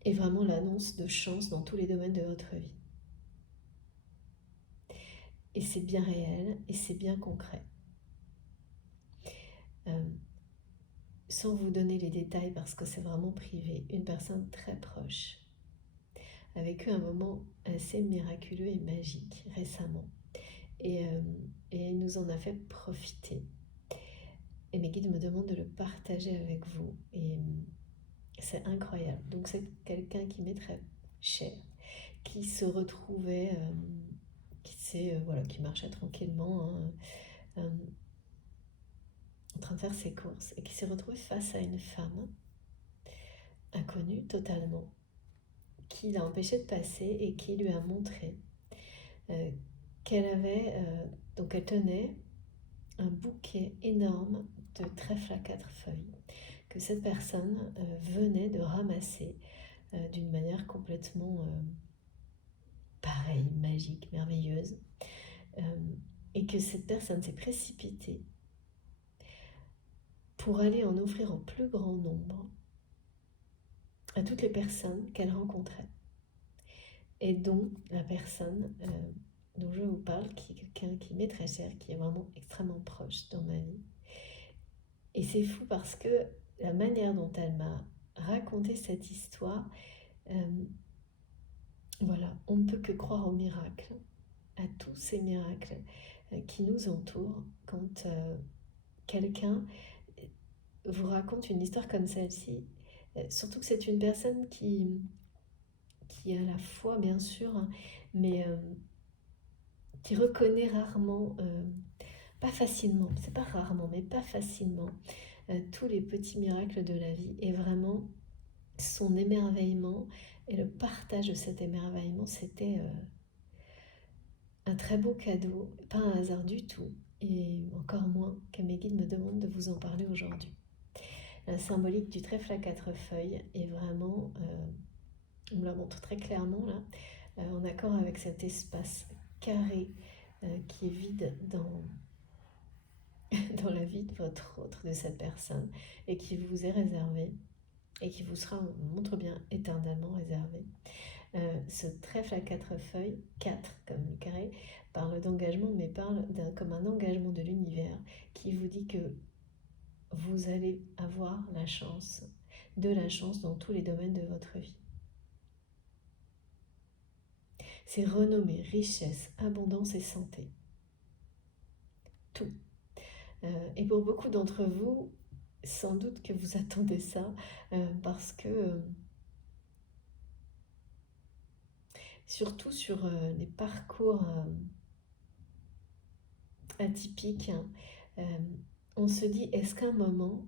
Et vraiment l'annonce de chance dans tous les domaines de votre vie. Et c'est bien réel, et c'est bien concret. Sans vous donner les détails parce que c'est vraiment privé, une personne très proche a vécu un moment assez miraculeux et magique récemment. Et nous en a fait profiter. Et mes guides me demandent de le partager avec vous. Et c'est incroyable. Donc c'est quelqu'un qui m'est très cher, qui se retrouvait, qui marchait tranquillement, hein, en train de faire ses courses, et qui s'est retrouvé face à une femme inconnue totalement, qui l'a empêché de passer et qui lui a montré qu'elle avait, donc elle tenait un bouquet énorme de trèfle à 4 feuilles que cette personne venait de ramasser d'une manière complètement pareille, magique, merveilleuse, et que cette personne s'est précipitée pour aller en offrir au plus grand nombre à toutes les personnes qu'elle rencontrait, et dont la personne dont je vous parle, qui est quelqu'un qui m'est très cher, qui est vraiment extrêmement proche dans ma vie. Et c'est fou parce que la manière dont elle m'a raconté cette histoire, voilà, on ne peut que croire aux miracles, à tous ces miracles qui nous entourent quand quelqu'un vous raconte une histoire comme celle-ci. Surtout que c'est une personne qui a la foi, bien sûr, hein, mais qui reconnaît rarement, pas facilement, c'est pas rarement, mais pas facilement, tous les petits miracles de la vie. Et vraiment, son émerveillement et le partage de cet émerveillement, c'était un très beau cadeau, pas un hasard du tout, et encore moins que mes guides me demandent de vous en parler aujourd'hui. La symbolique du trèfle à 4 feuilles est vraiment, on me la montre très clairement là, en accord avec cet espace carré qui est vide dans, dans la vie de votre autre, de cette personne, et qui vous est réservé, et qui vous sera, on montre bien, éternellement réservé. Ce trèfle à 4 feuilles, 4 comme le carré, parle d'engagement, mais parle comme un engagement de l'univers qui vous dit que vous allez avoir de la chance dans tous les domaines de votre vie. C'est renommée, richesse, abondance et santé. Tout. Et pour beaucoup d'entre vous, sans doute que vous attendez ça, parce que surtout sur les parcours atypiques, on se dit, est-ce qu'à un moment,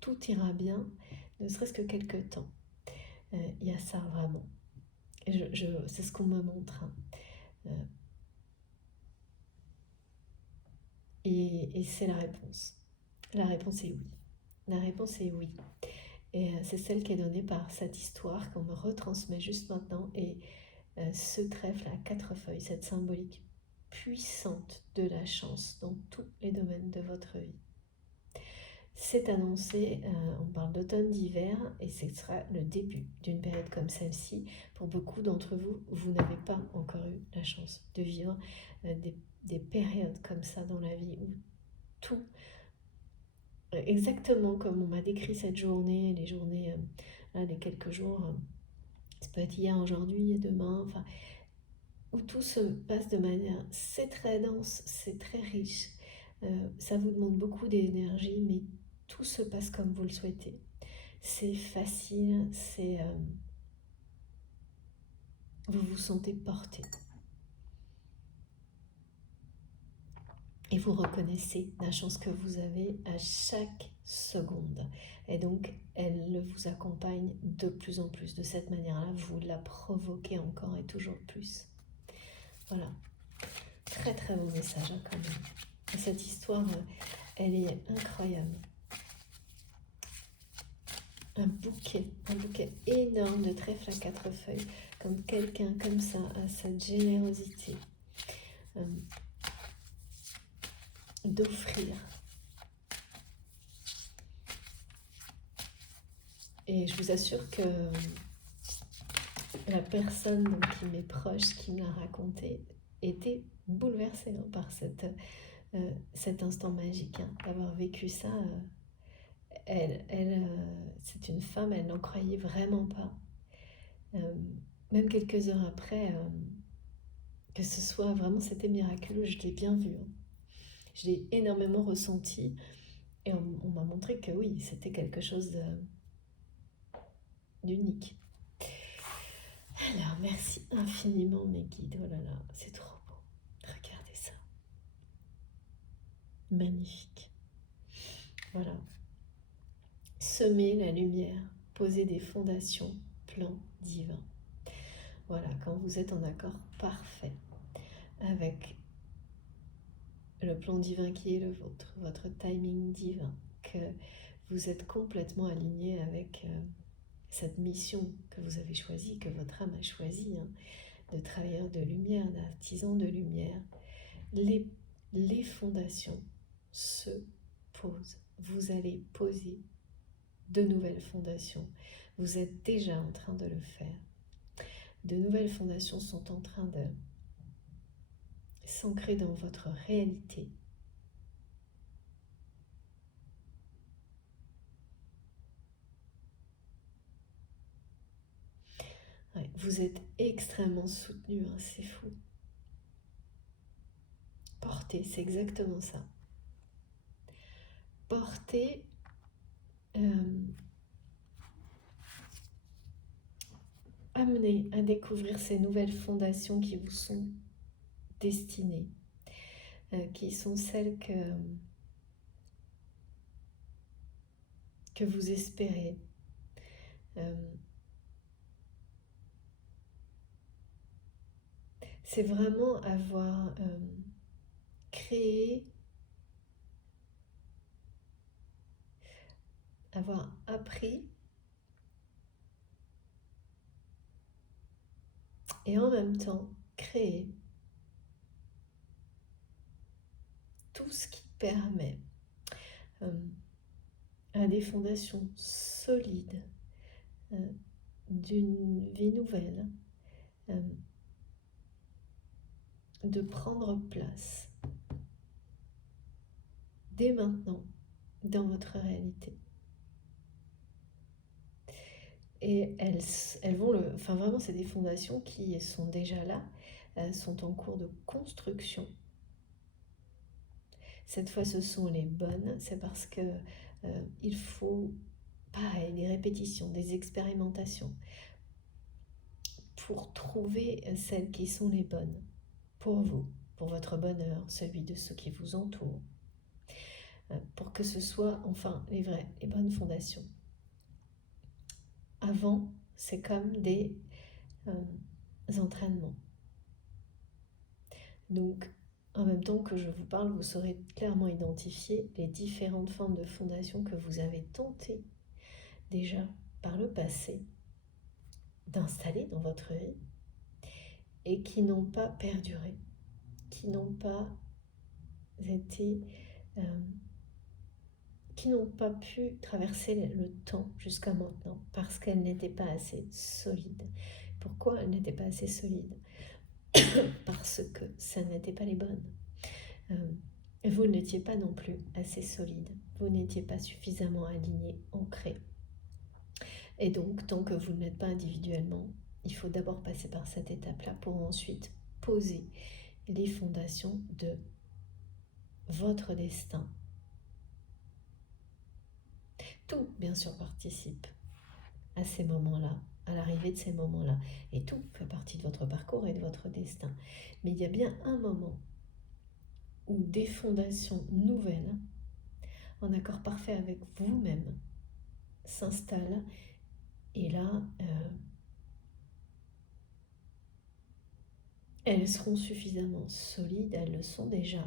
tout ira bien, ne serait-ce que quelques temps. Il y a ça vraiment. C'est ce qu'on me montre. Et c'est la réponse. La réponse est oui. La réponse est oui. Et c'est celle qui est donnée par cette histoire qu'on me retransmet juste maintenant. Et ce trèfle à 4 feuilles, cette symbolique puissante de la chance dans tous les domaines de votre vie. C'est annoncé, on parle d'automne, d'hiver, et ce sera le début d'une période comme celle-ci. Pour beaucoup d'entre vous, vous n'avez pas encore eu la chance de vivre des périodes comme ça dans la vie où tout, exactement comme on m'a décrit cette journée, les journées, les quelques jours, ça peut être hier, aujourd'hui et demain, enfin, où tout se passe de manière, c'est très dense, c'est très riche, ça vous demande beaucoup d'énergie, mais tout se passe comme vous le souhaitez. C'est facile, vous vous sentez porté. Et vous reconnaissez la chance que vous avez à chaque seconde. Et donc, elle vous accompagne de plus en plus. De cette manière-là, vous la provoquez encore et toujours plus. Voilà. Très très beau message quand même. Et cette histoire, elle est incroyable. Un bouquet énorme de trèfle à 4 feuilles, comme quelqu'un comme ça a cette générosité d'offrir. Et je vous assure que la personne donc, qui m'est proche, qui me l'a raconté, était bouleversée par cet instant magique, d'avoir vécu ça. C'est une femme, elle n'en croyait vraiment pas. Même quelques heures après, que ce soit vraiment, c'était miraculeux, je l'ai bien vu. Je l'ai énormément ressenti et on m'a montré que oui, c'était quelque chose d'unique. Alors, merci infiniment mes guides. Oh là là, c'est trop beau. Regardez ça. Magnifique. Voilà. Semer la lumière, poser des fondations, plan divin. Voilà, quand vous êtes en accord parfait avec le plan divin qui est le vôtre, votre timing divin, que vous êtes complètement aligné avec cette mission que vous avez choisie, que votre âme a choisie, hein, de travailleur de lumière, d'artisan de lumière, les fondations se posent. Vous allez poser de nouvelles fondations. Vous êtes déjà en train de le faire. De nouvelles fondations sont en train de s'ancrer dans votre réalité. Ouais, vous êtes extrêmement soutenu, hein, c'est fou. Porter, c'est exactement ça. Porter, amener à découvrir ces nouvelles fondations qui vous sont destinées, qui sont celles que vous espérez. C'est vraiment avoir créé, avoir appris et en même temps créer tout ce qui permet à des fondations solides d'une vie nouvelle de prendre place dès maintenant dans votre réalité. Et elles vont enfin vraiment, c'est des fondations qui sont déjà là, sont en cours de construction. Cette fois, ce sont les bonnes, c'est parce que il faut, pareil, des répétitions, des expérimentations pour trouver celles qui sont les bonnes pour vous, pour votre bonheur, celui de ceux qui vous entourent, pour que ce soit enfin les vraies, les bonnes fondations. Avant, c'est comme des entraînements. Donc, en même temps que je vous parle, vous saurez clairement identifier les différentes formes de fondations que vous avez tenté déjà par le passé d'installer dans votre vie et qui n'ont pas perduré, qui n'ont pas été, qui n'ont pas pu traverser le temps jusqu'à maintenant parce qu'elles n'étaient pas assez solides. Pourquoi elles n'étaient pas assez solides? Parce que ça n'était pas les bonnes. Vous n'étiez pas non plus assez solide, vous n'étiez pas suffisamment aligné, ancré. Et donc, tant que vous ne l'êtes pas individuellement, il faut d'abord passer par cette étape-là pour ensuite poser les fondations de votre destin. Tout, bien sûr, participe à ces moments-là, à l'arrivée de ces moments-là. Et tout fait partie de votre parcours et de votre destin. Mais il y a bien un moment où des fondations nouvelles, en accord parfait avec vous-même, s'installent. Et là, elles seront suffisamment solides, elles le sont déjà,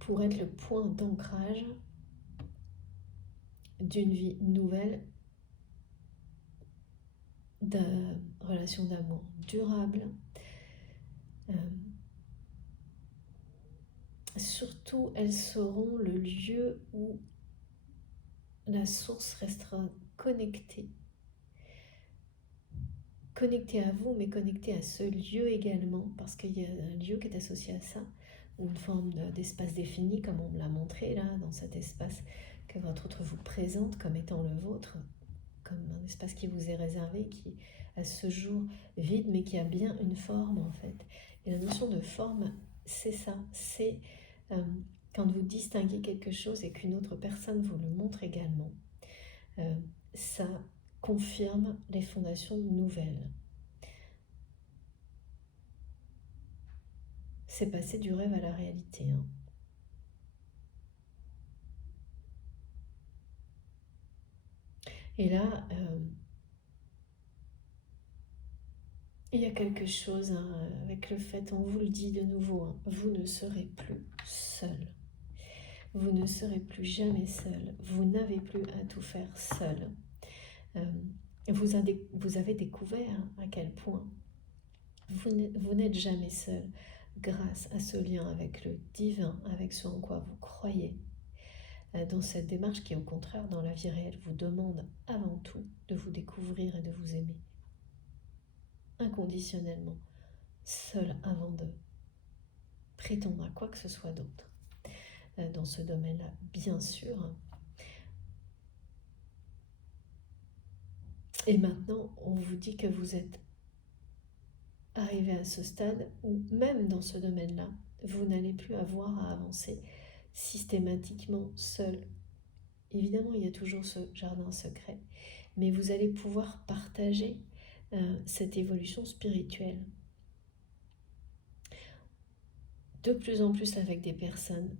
pour être le point d'ancrage d'une vie nouvelle, de relations d'amour durables. Surtout, elles seront le lieu où la source restera connectée. Connectée à vous, mais connectée à ce lieu également, parce qu'il y a un lieu qui est associé à ça, ou une forme d'espace défini, comme on me l'a montré là, dans cet espace que votre autre vous présente comme étant le vôtre, comme un espace qui vous est réservé, qui à ce jour vide, mais qui a bien une forme en fait. Et la notion de forme, c'est ça, c'est quand vous distinguez quelque chose et qu'une autre personne vous le montre également, ça confirme les fondations nouvelles. C'est passer du rêve à la réalité. Hein. Et là, Il y a quelque chose hein, avec le fait, on vous le dit de nouveau, hein, vous ne serez plus seul. Vous ne serez plus jamais seul. Vous n'avez plus à tout faire seul. Vous avez découvert à quel point vous n'êtes jamais seul grâce à ce lien avec le divin, avec ce en quoi vous croyez. Dans cette démarche qui, au contraire, dans la vie réelle, vous demande avant tout de vous découvrir et de vous aimer inconditionnellement, seul avant de prétendre à quoi que ce soit d'autre. Dans ce domaine-là, bien sûr. Et maintenant, on vous dit que vous êtes arrivé à ce stade où, même dans ce domaine-là, vous n'allez plus avoir à avancer systématiquement seul. Évidemment, il y a toujours ce jardin secret, mais vous allez pouvoir partager cette évolution spirituelle de plus en plus avec des personnes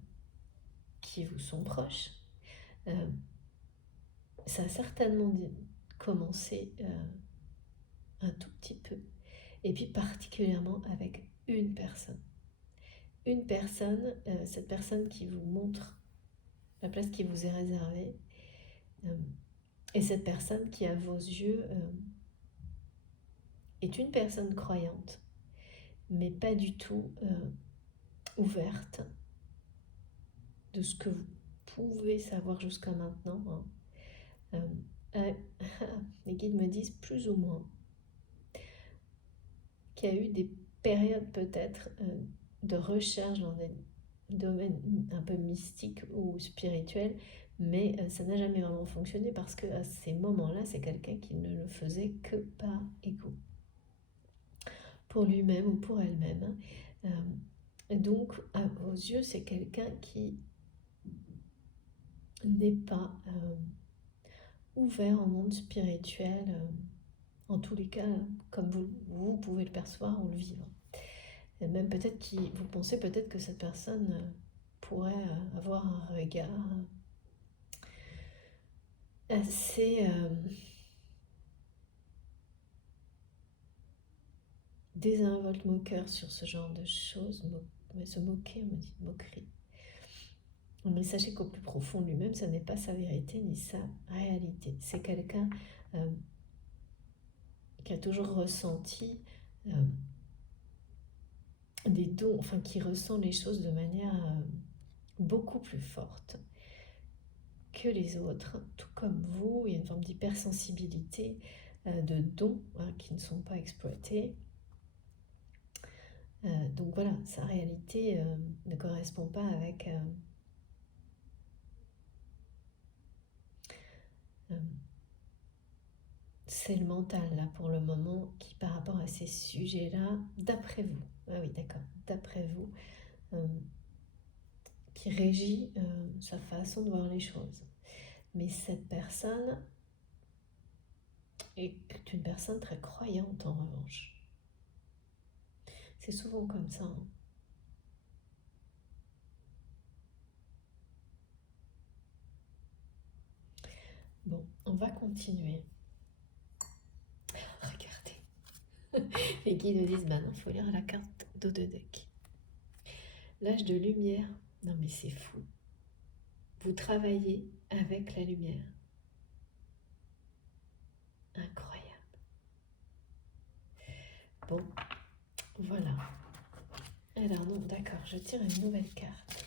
qui vous sont proches. Ça a certainement commencé un tout petit peu, et puis particulièrement avec une personne. Une personne, cette personne qui vous montre la place qui vous est réservée, et cette personne qui, à vos yeux, est une personne croyante, mais pas du tout ouverte de ce que vous pouvez savoir jusqu'à maintenant. Les guides me disent plus ou moins qu'il y a eu des périodes peut-être de recherche dans des domaines un peu mystiques ou spirituels, mais ça n'a jamais vraiment fonctionné parce qu'à ces moments-là, c'est quelqu'un qui ne le faisait que par ego, pour lui-même ou pour elle-même. Donc, à vos yeux, c'est quelqu'un qui n'est pas ouvert au monde spirituel, en tous les cas, comme vous pouvez le percevoir ou le vivre. Et même peut-être vous pensez peut-être que cette personne pourrait avoir un regard assez désinvolte, moqueur sur ce genre de choses, se moquer, on dit moquerie. Mais sachez qu'au plus profond de lui-même, ce n'est pas sa vérité ni sa réalité. C'est quelqu'un qui a toujours ressenti des dons, enfin qui ressent les choses de manière beaucoup plus forte que les autres, tout comme vous. Il y a une forme d'hypersensibilité, de dons qui ne sont pas exploités. Donc voilà, sa réalité ne correspond pas avec c'est le mental là pour le moment qui par rapport à ces sujets-là, d'après vous, ah oui d'accord, d'après vous, qui régit sa façon de voir les choses. Mais cette personne est une personne très croyante en revanche. C'est souvent comme ça. Bon, on va continuer. Regardez. Les guides nous disent, bah non, il faut lire la carte d'Odedek. L'âge de lumière, non mais c'est fou. Vous travaillez avec la lumière. Incroyable. Bon, voilà. Alors non, d'accord, je tire une nouvelle carte.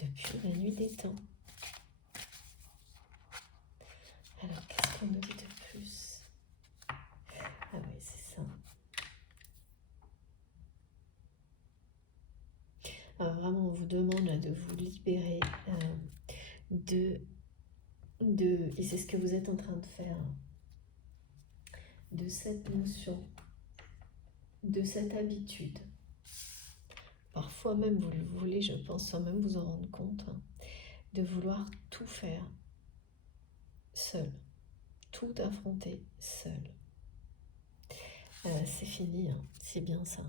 Depuis la nuit des temps. Alors, qu'est-ce qu'on nous dit de plus? Ah oui, c'est ça. Alors, vraiment, on vous demande là, de vous libérer et c'est ce que vous êtes en train de faire, de cette notion, de cette habitude. Parfois même, vous le voulez, je pense, sans même vous en rendre compte, de vouloir tout faire seul, tout affronter seul. C'est fini, c'est bien ça.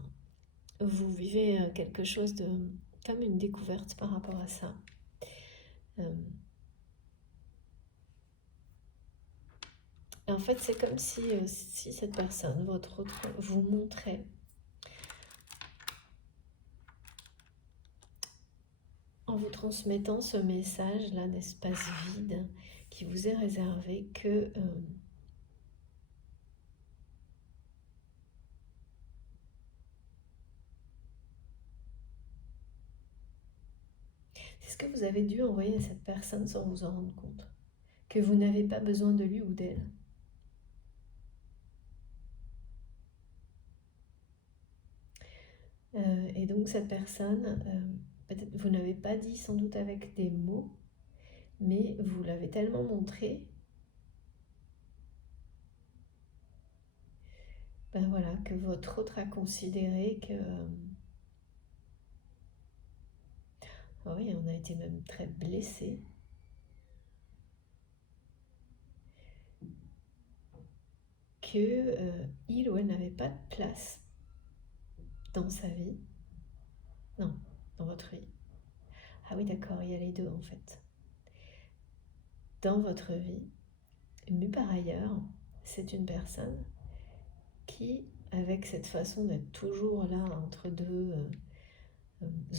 Vous vivez quelque chose de comme une découverte par rapport à ça. Et en fait, c'est comme si cette personne, votre autre, vous montrait en vous transmettant ce message-là d'espace vide qui vous est réservé que c'est ce que vous avez dû envoyer à cette personne sans vous en rendre compte, que vous n'avez pas besoin de lui ou d'elle. Et donc cette personne, peut-être vous n'avez pas dit sans doute avec des mots, mais vous l'avez tellement montré, ben voilà, que votre autre a considéré que, oui, on a été même très blessé, que il ou elle n'avait pas de place dans sa vie, non, dans votre vie. Ah oui, d'accord, il y a les deux en fait. Dans votre vie, mais par ailleurs, c'est une personne qui, avec cette façon d'être toujours là entre deux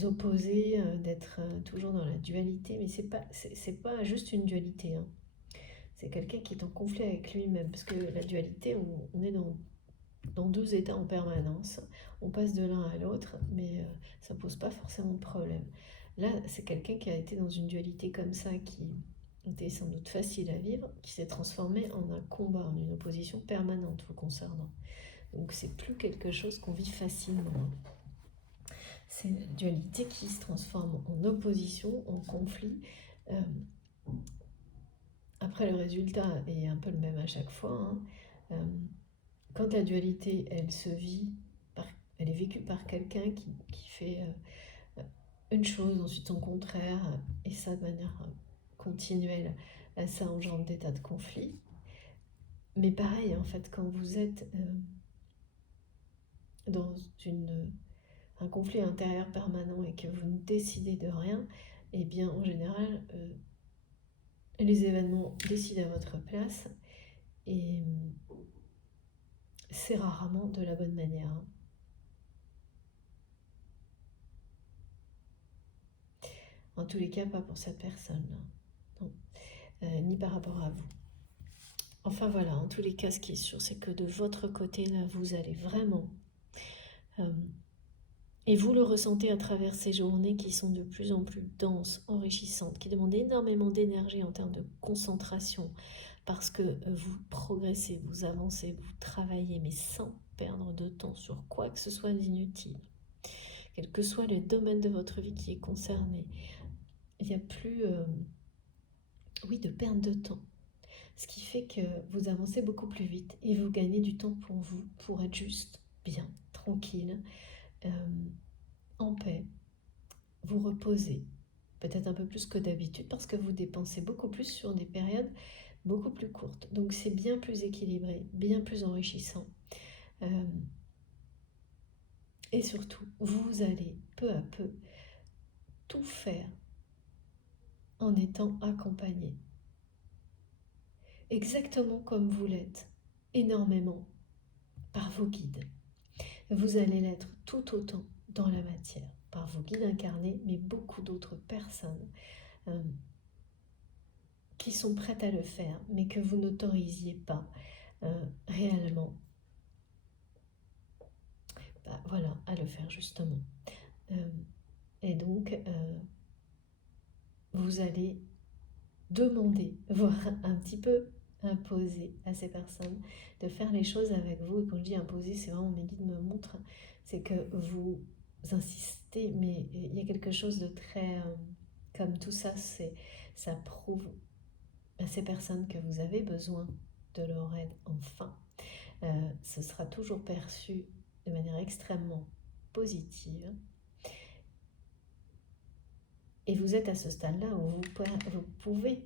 opposés, d'être toujours dans la dualité, mais c'est pas juste une dualité, hein. C'est quelqu'un qui est en conflit avec lui-même, parce que la dualité, on est dans deux états en permanence. On passe de l'un à l'autre, mais ça pose pas forcément de problème. Là, c'est quelqu'un qui a été dans une dualité comme ça, qui était sans doute facile à vivre, qui s'est transformé en un combat, en une opposition permanente vous concernant. Donc c'est plus quelque chose qu'on vit facilement. C'est une dualité qui se transforme en opposition, en conflit. Euh, Après, le résultat est un peu le même à chaque fois, hein. Quand la dualité, elle est vécue par quelqu'un qui fait une chose, ensuite son contraire, et ça de manière continuelle, ça engendre des tas de conflits. Mais pareil, en fait, quand vous êtes dans un conflit intérieur permanent et que vous ne décidez de rien, eh bien, en général, les événements décident à votre place et c'est rarement de la bonne manière, hein. En tous les cas, pas pour cette personne, non. Ni par rapport à vous. Enfin voilà, en tous les cas, ce qui est sûr, c'est que de votre côté, là, vous allez vraiment... et vous le ressentez à travers ces journées qui sont de plus en plus denses, enrichissantes, qui demandent énormément d'énergie en termes de concentration, parce que vous progressez, vous avancez, vous travaillez, mais sans perdre de temps sur quoi que ce soit d'inutile. Quel que soit le domaine de votre vie qui est concerné, il n'y a plus de perte de temps. Ce qui fait que vous avancez beaucoup plus vite et vous gagnez du temps pour vous, pour être juste, bien, tranquille, en paix. Vous reposez, peut-être un peu plus que d'habitude parce que vous dépensez beaucoup plus sur des périodes beaucoup plus courtes. Donc c'est bien plus équilibré, bien plus enrichissant. Et surtout, vous allez peu à peu tout faire en étant accompagné. Exactement comme vous l'êtes, énormément, par vos guides. Vous allez l'être tout autant dans la matière, par vos guides incarnés, mais beaucoup d'autres personnes qui sont prêtes à le faire, mais que vous n'autorisiez pas réellement voilà, à le faire justement. Et donc, vous allez demander, voire un petit peu imposer à ces personnes de faire les choses avec vous. Et quand je dis imposer, c'est vraiment mes guides me montrent, c'est que vous insistez, mais il y a quelque chose de très... comme tout ça, ça prouve à ces personnes que vous avez besoin de leur aide enfin. Ce sera toujours perçu de manière extrêmement positive. Et vous êtes à ce stade-là où vous pouvez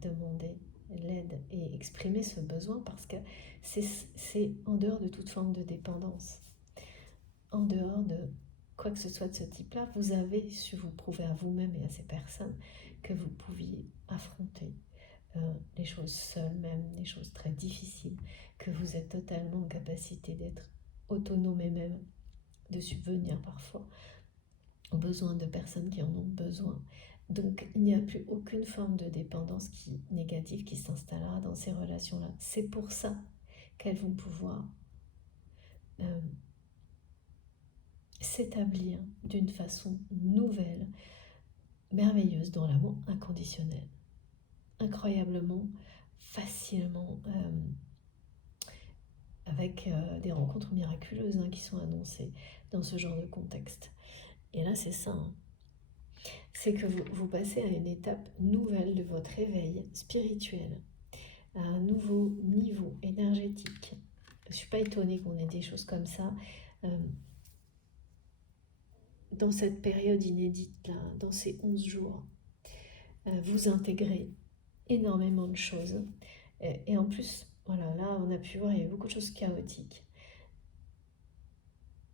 demander l'aide et exprimer ce besoin parce que c'est en dehors de toute forme de dépendance. En dehors de quoi que ce soit de ce type-là, vous avez su vous prouver à vous-même et à ces personnes que vous pouviez affronter les choses seules, même les choses très difficiles, que vous êtes totalement en capacité d'être autonome et même de subvenir parfois aux besoins de personnes qui en ont besoin. Donc il n'y a plus aucune forme de dépendance négative qui s'installera dans ces relations-là. C'est pour ça qu'elles vont pouvoir s'établir d'une façon nouvelle, merveilleuse, dans l'amour inconditionnel. Incroyablement, facilement, avec des rencontres miraculeuses qui sont annoncées dans ce genre de contexte. Et là, c'est ça. C'est que vous passez à une étape nouvelle de votre éveil spirituel, à un nouveau niveau énergétique. Je ne suis pas étonnée qu'on ait des choses comme ça dans cette période inédite-là, dans ces 11 jours. Vous intégrez énormément de choses. Et en plus, voilà, là, on a pu voir, il y a beaucoup de choses chaotiques.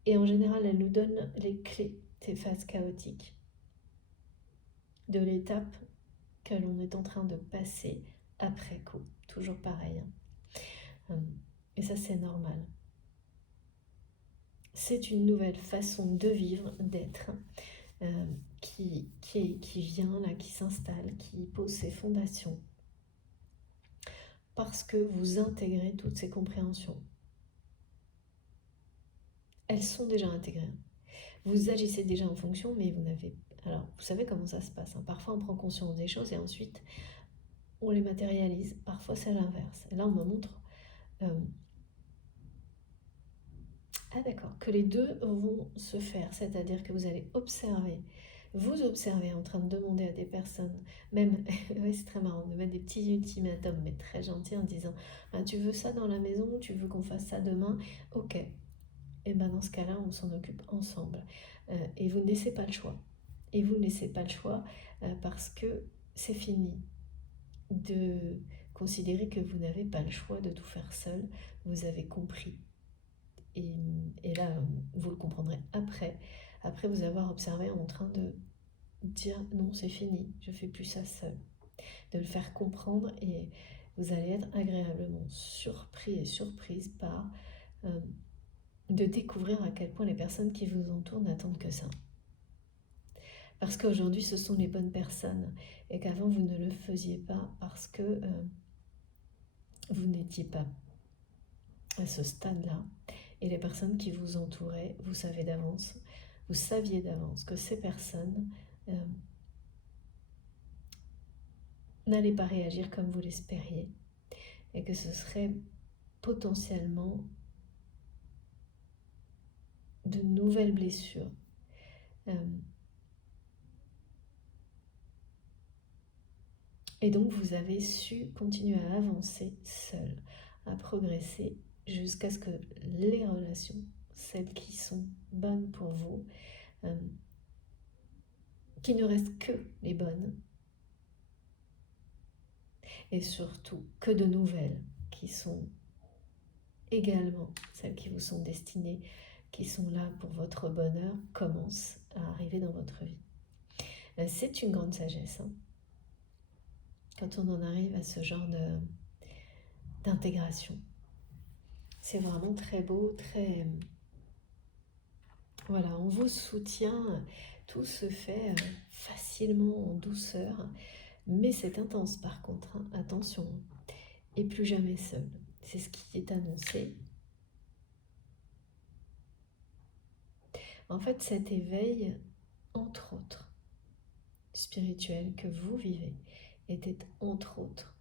Et en général, elle nous donne les clés, ces phases chaotiques, de l'étape que l'on est en train de passer après coup. Toujours pareil. Et ça, c'est normal. C'est une nouvelle façon de vivre, d'être, qui vient là, qui s'installe, qui pose ses fondations. Parce que vous intégrez toutes ces compréhensions. Elles sont déjà intégrées. Vous agissez déjà en fonction, mais vous n'avez... Alors, vous savez comment ça se passe. Parfois, on prend conscience des choses et ensuite, on les matérialise. Parfois, c'est l'inverse. Et là, on me montre... Ah d'accord, que les deux vont se faire. C'est-à-dire que vous allez observer. Vous observez en train de demander à des personnes, même, ouais, c'est très marrant, de mettre des petits ultimatums, mais très gentils, en disant tu veux ça dans la maison, tu veux qu'on fasse ça demain, ok. Et ben dans ce cas-là, on s'en occupe ensemble. Et vous ne laissez pas le choix. Et vous ne laissez pas le choix parce que c'est fini de considérer que vous n'avez pas le choix de tout faire seul. Vous avez compris. Et là, vous le comprendrez après vous avoir observé en train de dire non, c'est fini, je fais plus ça seul. De le faire comprendre et vous allez être agréablement surpris et surprise par de découvrir à quel point les personnes qui vous entourent n'attendent que ça. Parce qu'aujourd'hui, ce sont les bonnes personnes et qu'avant, vous ne le faisiez pas parce que vous n'étiez pas à ce stade-là. Et les personnes qui vous entouraient, vous saviez d'avance que ces personnes n'allaient pas réagir comme vous l'espériez et que ce serait potentiellement de nouvelles blessures. Et donc vous avez su continuer à avancer seul, à progresser jusqu'à ce que les relations, celles qui sont bonnes pour vous, qu'il ne reste que les bonnes, et surtout que de nouvelles qui sont également celles qui vous sont destinées, qui sont là pour votre bonheur, commencent à arriver dans votre vie. C'est une grande sagesse, quand on en arrive à ce genre d'intégration. C'est vraiment très beau, très... Voilà, on vous soutient, tout se fait facilement, en douceur, mais c'est intense par contre, attention, et plus jamais seul. C'est ce qui est annoncé. En fait, cet éveil, entre autres, spirituel que vous vivez, était entre autres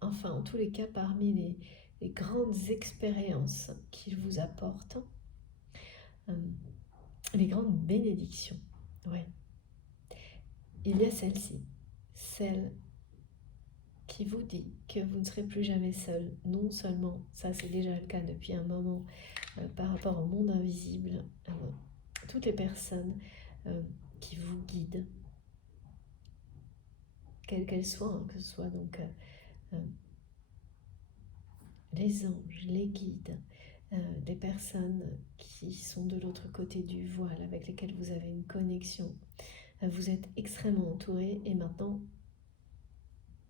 enfin, en tous les cas, parmi les grandes expériences qu'il vous apporte, les grandes bénédictions, ouais. Il y a celle-ci, celle qui vous dit que vous ne serez plus jamais seul. Non seulement, ça c'est déjà le cas depuis un moment par rapport au monde invisible, toutes les personnes qui vous guident, quelles qu'elles soient, que ce soit donc les anges, les guides, des personnes qui sont de l'autre côté du voile, avec lesquelles vous avez une connexion. Vous êtes extrêmement entouré et maintenant,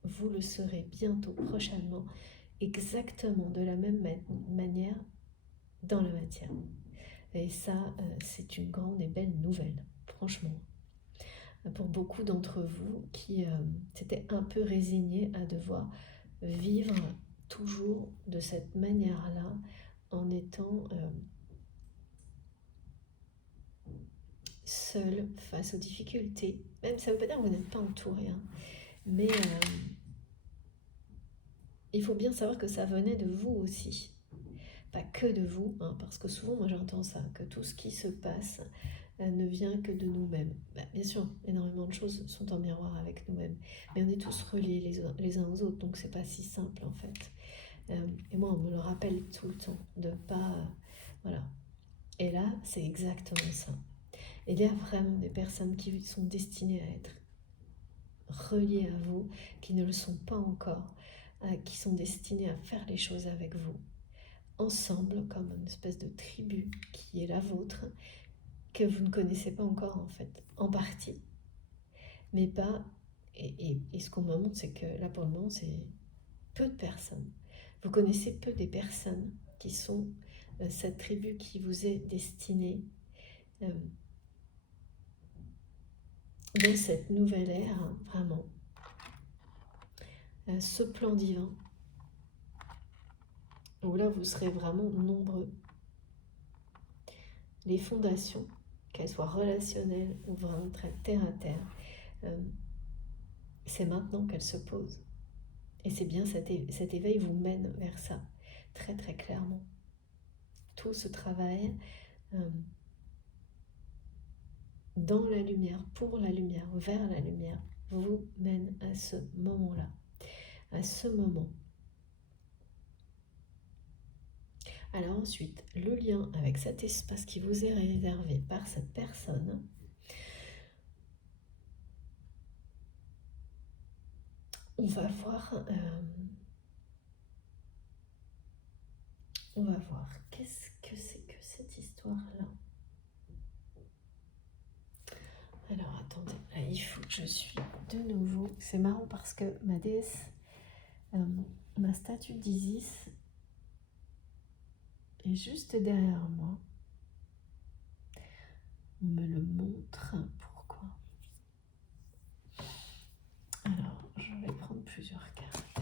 vous le serez bientôt, prochainement, exactement de la même manière dans la matière. Et ça, c'est une grande et belle nouvelle, franchement. Pour beaucoup d'entre vous qui s'étaient un peu résignés à devoir vivre toujours de cette manière-là, en étant seul face aux difficultés. Même ça ne veut pas dire que vous n'êtes pas entouré, hein, mais il faut bien savoir que ça venait de vous aussi. Pas que de vous, hein, parce que souvent moi j'entends ça, que tout ce qui se passe ne vient que de nous-mêmes. Bien sûr, énormément de choses sont en miroir avec nous-mêmes, mais on est tous reliés les uns aux autres, donc c'est pas si simple en fait. Et moi on me le rappelle tout le temps, de pas... voilà. Et là, c'est exactement ça. Il y a vraiment des personnes qui sont destinées à être reliées à vous, qui ne le sont pas encore, qui sont destinées à faire les choses avec vous, ensemble, comme une espèce de tribu qui est la vôtre, que vous ne connaissez pas encore en fait, en partie, mais pas... Et ce qu'on me montre, c'est que là pour le moment, c'est peu de personnes. Vous connaissez peu des personnes qui sont cette tribu qui vous est destinée dans cette nouvelle ère, hein, vraiment. Ce plan divin, où là vous serez vraiment nombreux. Les fondations, qu'elles soient relationnelles ou vraiment très terre à terre, c'est maintenant qu'elles se posent. Et c'est bien cet éveil vous mène vers ça, très très clairement. Tout ce travail dans la lumière, pour la lumière, vers la lumière, vous mène à ce moment-là, à ce moment. Alors ensuite, le lien avec cet espace qui vous est réservé par cette personne, on va voir qu'est-ce que c'est que cette histoire-là. Alors attendez, là, il faut que je suis de nouveau. C'est marrant parce que ma déesse, ma statue d'Isis est juste derrière moi. On me le montre. Pourquoi? Alors, je vais prendre plusieurs cartes.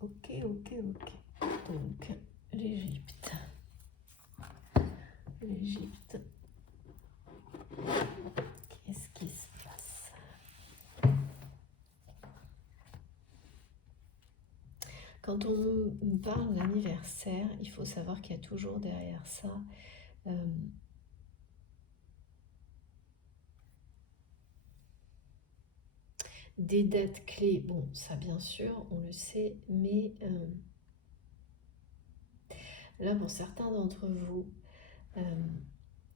Ok. Donc, l'Égypte. Qu'est-ce qui se passe? Quand on parle d'anniversaire, il faut savoir qu'il y a toujours derrière ça des dates clés. Bon, ça bien sûr, on le sait, mais là, pour certains d'entre vous,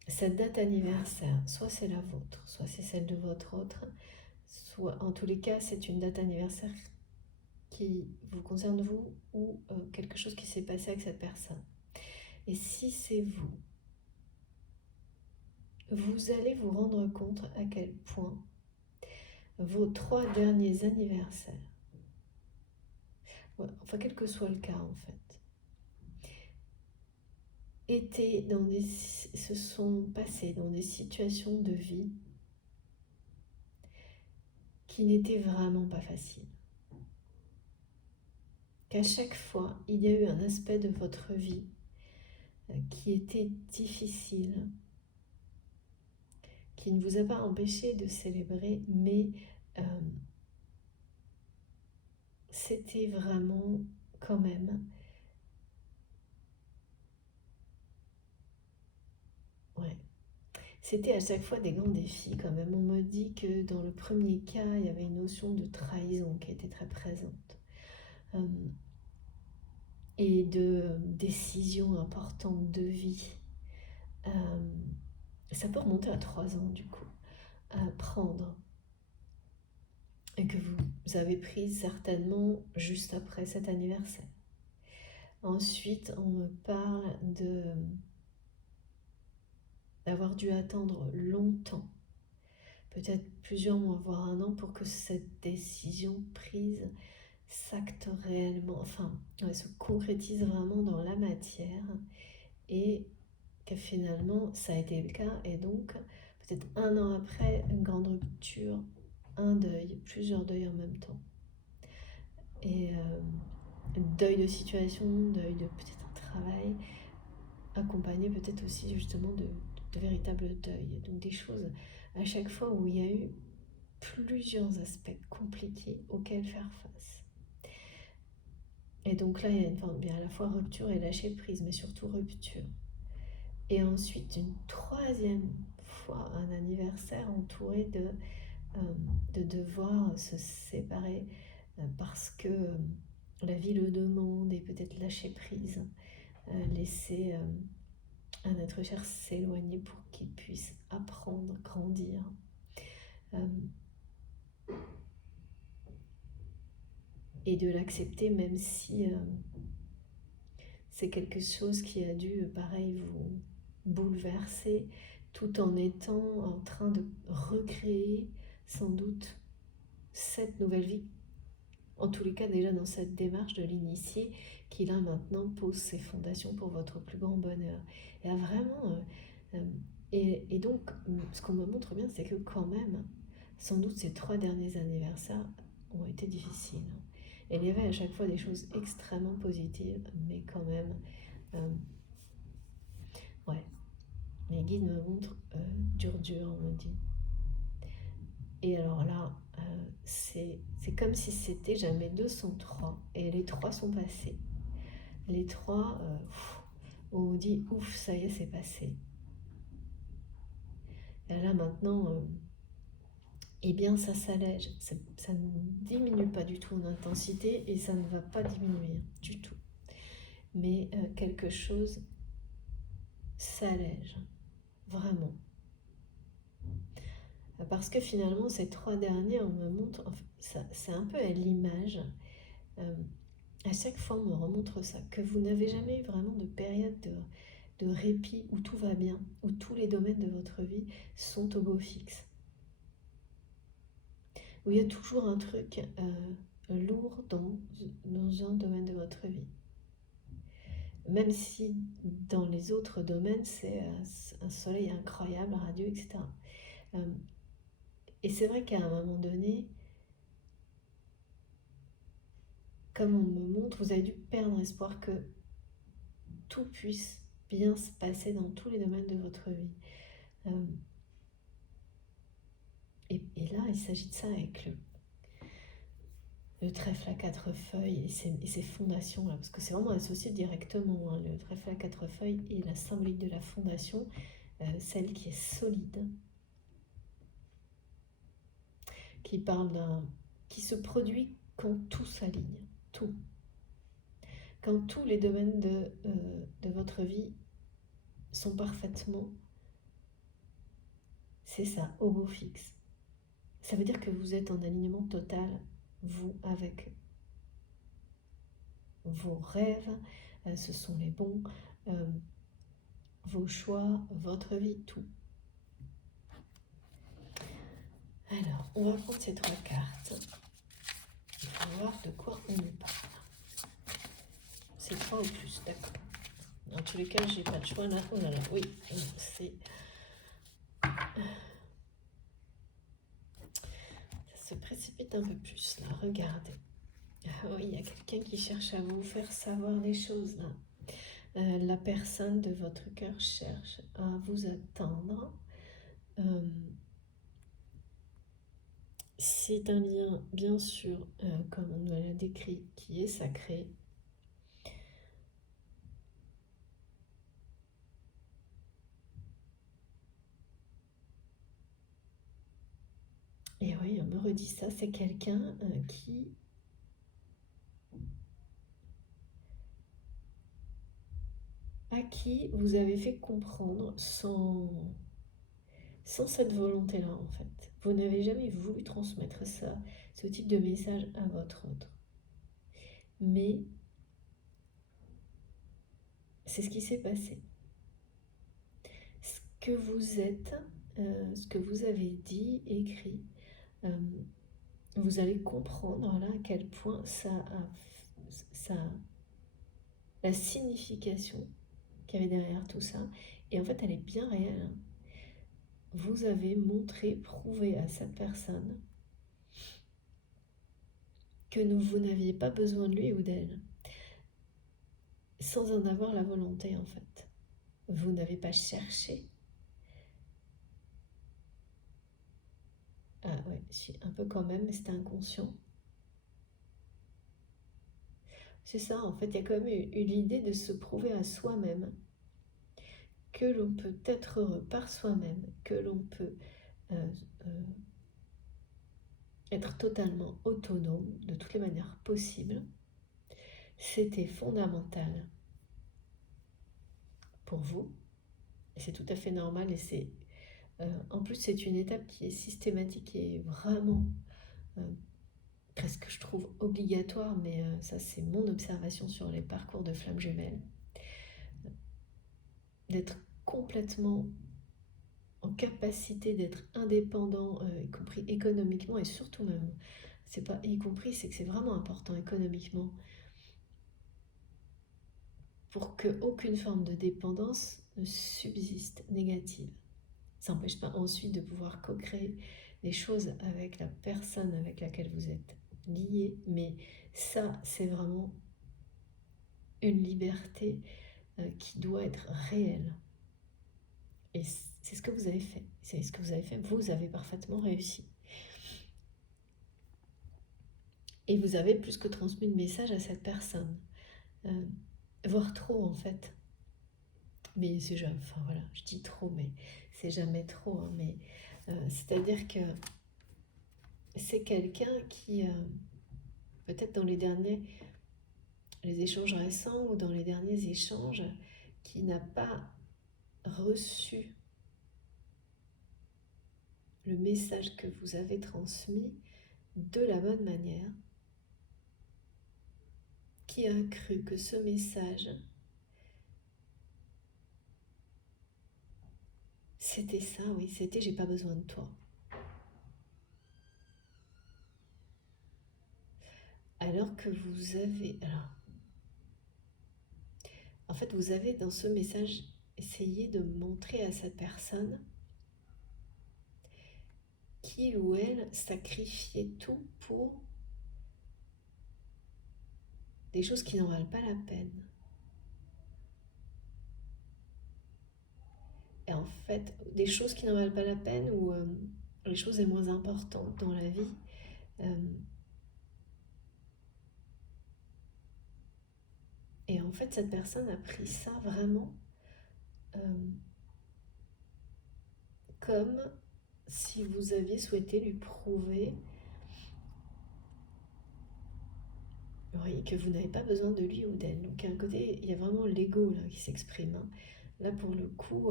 cette date anniversaire, soit c'est la vôtre, soit c'est celle de votre autre, soit en tous les cas, c'est une date anniversaire qui vous concerne vous ou quelque chose qui s'est passé avec cette personne. Et si c'est vous, vous allez vous rendre compte à quel point vos 3 derniers anniversaires, enfin quel que soit le cas en fait, se sont passés dans des situations de vie qui n'étaient vraiment pas faciles. Qu'à chaque fois, il y a eu un aspect de votre vie qui était difficile, qui ne vous a pas empêché de célébrer, mais c'était vraiment quand même... Ouais. C'était à chaque fois des grands défis quand même. On me dit que dans le premier cas, il y avait une notion de trahison qui était très présente. Et de décisions importantes de vie. Ça peut remonter à 3 ans du coup, à prendre. Et que vous avez pris certainement juste après cet anniversaire. Ensuite, on me parle d'avoir dû attendre longtemps, peut-être plusieurs mois, voire un an, pour que cette décision prise s'acte réellement, enfin, se concrétise vraiment dans la matière, et que finalement ça a été le cas, et donc peut-être un an après, une grande rupture, un deuil, plusieurs deuils en même temps. Et deuil de situation, deuil de peut-être un travail, accompagné peut-être aussi justement de véritables deuils. Donc des choses à chaque fois où il y a eu plusieurs aspects compliqués auxquels faire face. Et donc là, il y a bien à la fois rupture et lâcher prise, mais surtout rupture. Et ensuite, une troisième fois, un anniversaire entouré de devoir se séparer parce que la vie le demande, et peut-être lâcher prise, laisser un être cher s'éloigner pour qu'il puisse apprendre, grandir. Et de l'accepter même si c'est quelque chose qui a dû, pareil, vous bouleverser, tout en étant en train de recréer sans doute cette nouvelle vie. En tous les cas, déjà dans cette démarche de l'initié, qui là maintenant pose ses fondations pour votre plus grand bonheur. Et vraiment, et donc, ce qu'on me montre bien, c'est que quand même, sans doute ces 3 derniers anniversaires ont été difficiles. Et il y avait à chaque fois des choses extrêmement positives, mais quand même, ouais, mes guides me montrent dur, on me dit. Et alors là, c'est comme si c'était jamais 203, et les 3 sont passés. Les 3, on vous dit ouf, ça y est, c'est passé. Et là maintenant, eh bien ça s'allège, ça ne diminue pas du tout en intensité, et ça ne va pas diminuer du tout. Mais quelque chose s'allège, vraiment. Parce que finalement, ces 3 derniers, on me montre, enfin, c'est un peu à l'image, à chaque fois on me remontre ça, que vous n'avez jamais eu vraiment de période de répit où tout va bien, où tous les domaines de votre vie sont au beau fixe. Où il y a toujours un truc lourd dans un domaine de votre vie. Même si dans les autres domaines, c'est un soleil incroyable, radieux, etc. Et c'est vrai qu'à un moment donné, comme on me montre, vous avez dû perdre espoir que tout puisse bien se passer dans tous les domaines de votre vie. Et là, il s'agit de ça avec le trèfle à 4 feuilles et ses fondations là, parce que c'est vraiment associé directement, hein, le trèfle à 4 feuilles et la symbolique de la fondation, celle qui est solide, qui se produit quand tout s'aligne, tout. Quand tous les domaines de votre vie sont parfaitement, c'est ça, au beau fixe. Ça veut dire que vous êtes en alignement total, vous, avec vos rêves, ce sont les bons, vos choix, votre vie, tout. Alors, on va prendre ces 3 cartes pour voir de quoi on nous parle. C'est 3 ou plus, d'accord. Dans tous les cas, j'ai pas de choix là. Oh là là, oui, c'est... Ça se précipite un peu plus là, regardez. Ah oui, il y a quelqu'un qui cherche à vous faire savoir des choses là. La personne de votre cœur cherche à vous atteindre. C'est un lien, bien sûr, comme on nous l'a décrit, qui est sacré. Et oui, on me redit ça, c'est quelqu'un à qui vous avez fait comprendre sans cette volonté-là, en fait. Vous n'avez jamais voulu transmettre ça, ce type de message à votre autre. Mais c'est ce qui s'est passé. Ce que vous êtes, ce que vous avez dit, écrit, vous allez comprendre là à quel point la signification qu'il y avait derrière tout ça, et en fait elle est bien réelle. Vous avez montré, prouvé à cette personne que vous n'aviez pas besoin de lui ou d'elle, sans en avoir la volonté en fait. Vous n'avez pas cherché. Ah ouais, si, un peu quand même, mais c'était inconscient. C'est ça, en fait, il y a quand même eu l'idée de se prouver à soi-même que l'on peut être heureux par soi-même, que l'on peut euh, euh, être totalement autonome de toutes les manières possibles. C'était fondamental pour vous, et c'est tout à fait normal, et en plus c'est une étape qui est systématique et vraiment euh, presque je trouve obligatoire, mais ça c'est mon observation sur les parcours de flammes jumelles, d'être complètement en capacité d'être indépendant, y compris économiquement, et surtout même, c'est pas y compris, c'est que c'est vraiment important économiquement, pour qu'aucune forme de dépendance ne subsiste négative. Ça n'empêche pas ensuite de pouvoir co-créer des choses avec la personne avec laquelle vous êtes lié, mais ça, c'est vraiment une liberté qui doit être réelle. Et c'est ce que vous avez fait. C'est ce que vous avez fait. Vous avez parfaitement réussi. Et vous avez plus que transmis le message à cette personne. Voire trop en fait. Mais c'est jamais, enfin voilà, je dis trop, mais c'est jamais trop. Hein, mais c'est-à-dire que c'est quelqu'un qui, peut-être dans les échanges récents ou dans les derniers échanges, qui n'a pas reçu le message que vous avez transmis de la bonne manière, qui a cru que ce message, c'était ça, oui, c'était j'ai pas besoin de toi. Alors que vous avez... Alors, en fait, vous avez dans ce message essayé de montrer à cette personne qu'il ou elle sacrifiait tout pour des choses qui n'en valent pas la peine. Et en fait, des choses qui n'en valent pas la peine ou les choses les moins importantes dans la vie. Et en fait, cette personne a pris ça vraiment comme si vous aviez souhaité lui prouver, oui, que vous n'avez pas besoin de lui ou d'elle. Donc à un côté, il y a vraiment l'ego là qui s'exprime. Hein. Là, pour le coup,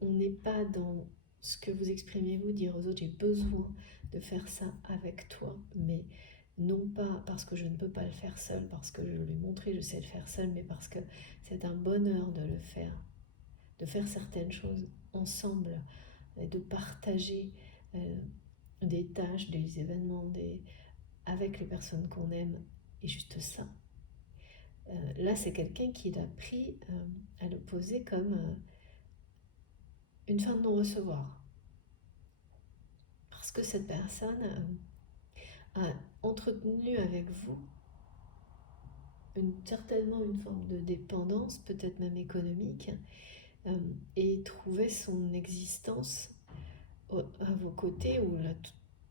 on n'est pas dans ce que vous exprimez, vous, dire aux autres, j'ai besoin de faire ça avec toi, mais non pas parce que je ne peux pas le faire seul, parce que je lui ai montré, je sais le faire seul, mais parce que c'est un bonheur de faire certaines choses ensemble, et de partager des tâches, des événements, avec les personnes qu'on aime, et juste ça. Là, c'est quelqu'un qui l'a pris à le poser comme une fin de non-recevoir. Parce que cette personne a entretenu avec vous certainement une forme de dépendance, peut-être même économique, et trouvait son existence à vos côtés, ou là,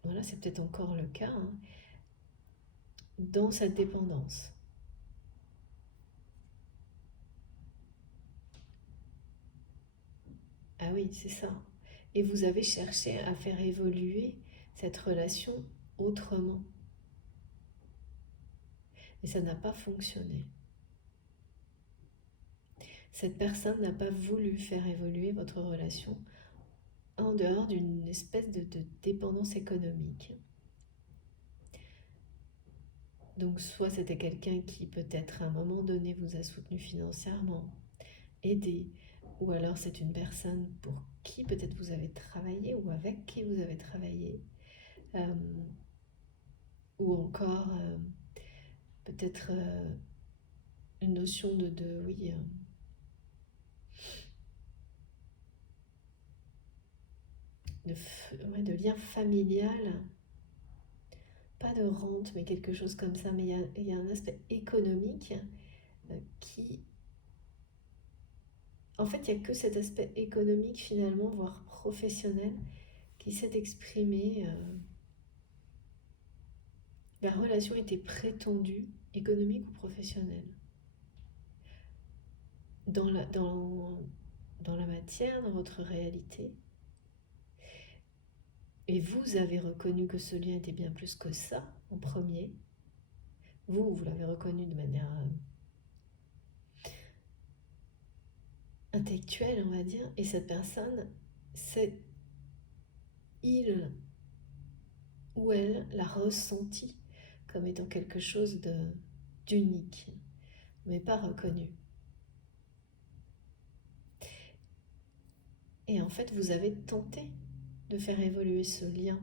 voilà, c'est peut-être encore le cas, hein, dans cette dépendance. Ah oui, c'est ça. Et vous avez cherché à faire évoluer cette relation autrement. Et ça n'a pas fonctionné. Cette personne n'a pas voulu faire évoluer votre relation en dehors d'une espèce de dépendance économique. Donc soit c'était quelqu'un qui peut-être à un moment donné vous a soutenu financièrement, aider, ou alors c'est une personne pour qui peut-être vous avez travaillé ou avec qui vous avez travaillé, euh, ou encore peut-être une notion oui, ouais, de lien familial, pas de rente, mais quelque chose comme ça, mais il y a un aspect économique qui... En fait, il n'y a que cet aspect économique finalement, voire professionnel, qui s'est exprimé. La relation était prétendue, économique ou professionnelle. Dans dans la matière, dans votre réalité. Et vous avez reconnu que ce lien était bien plus que ça, en premier. Vous l'avez reconnu de manière intellectuelle, on va dire. Et cette personne, c'est il ou elle l'a ressenti comme étant quelque chose d'unique, mais pas reconnu. Et en fait, vous avez tenté de faire évoluer ce lien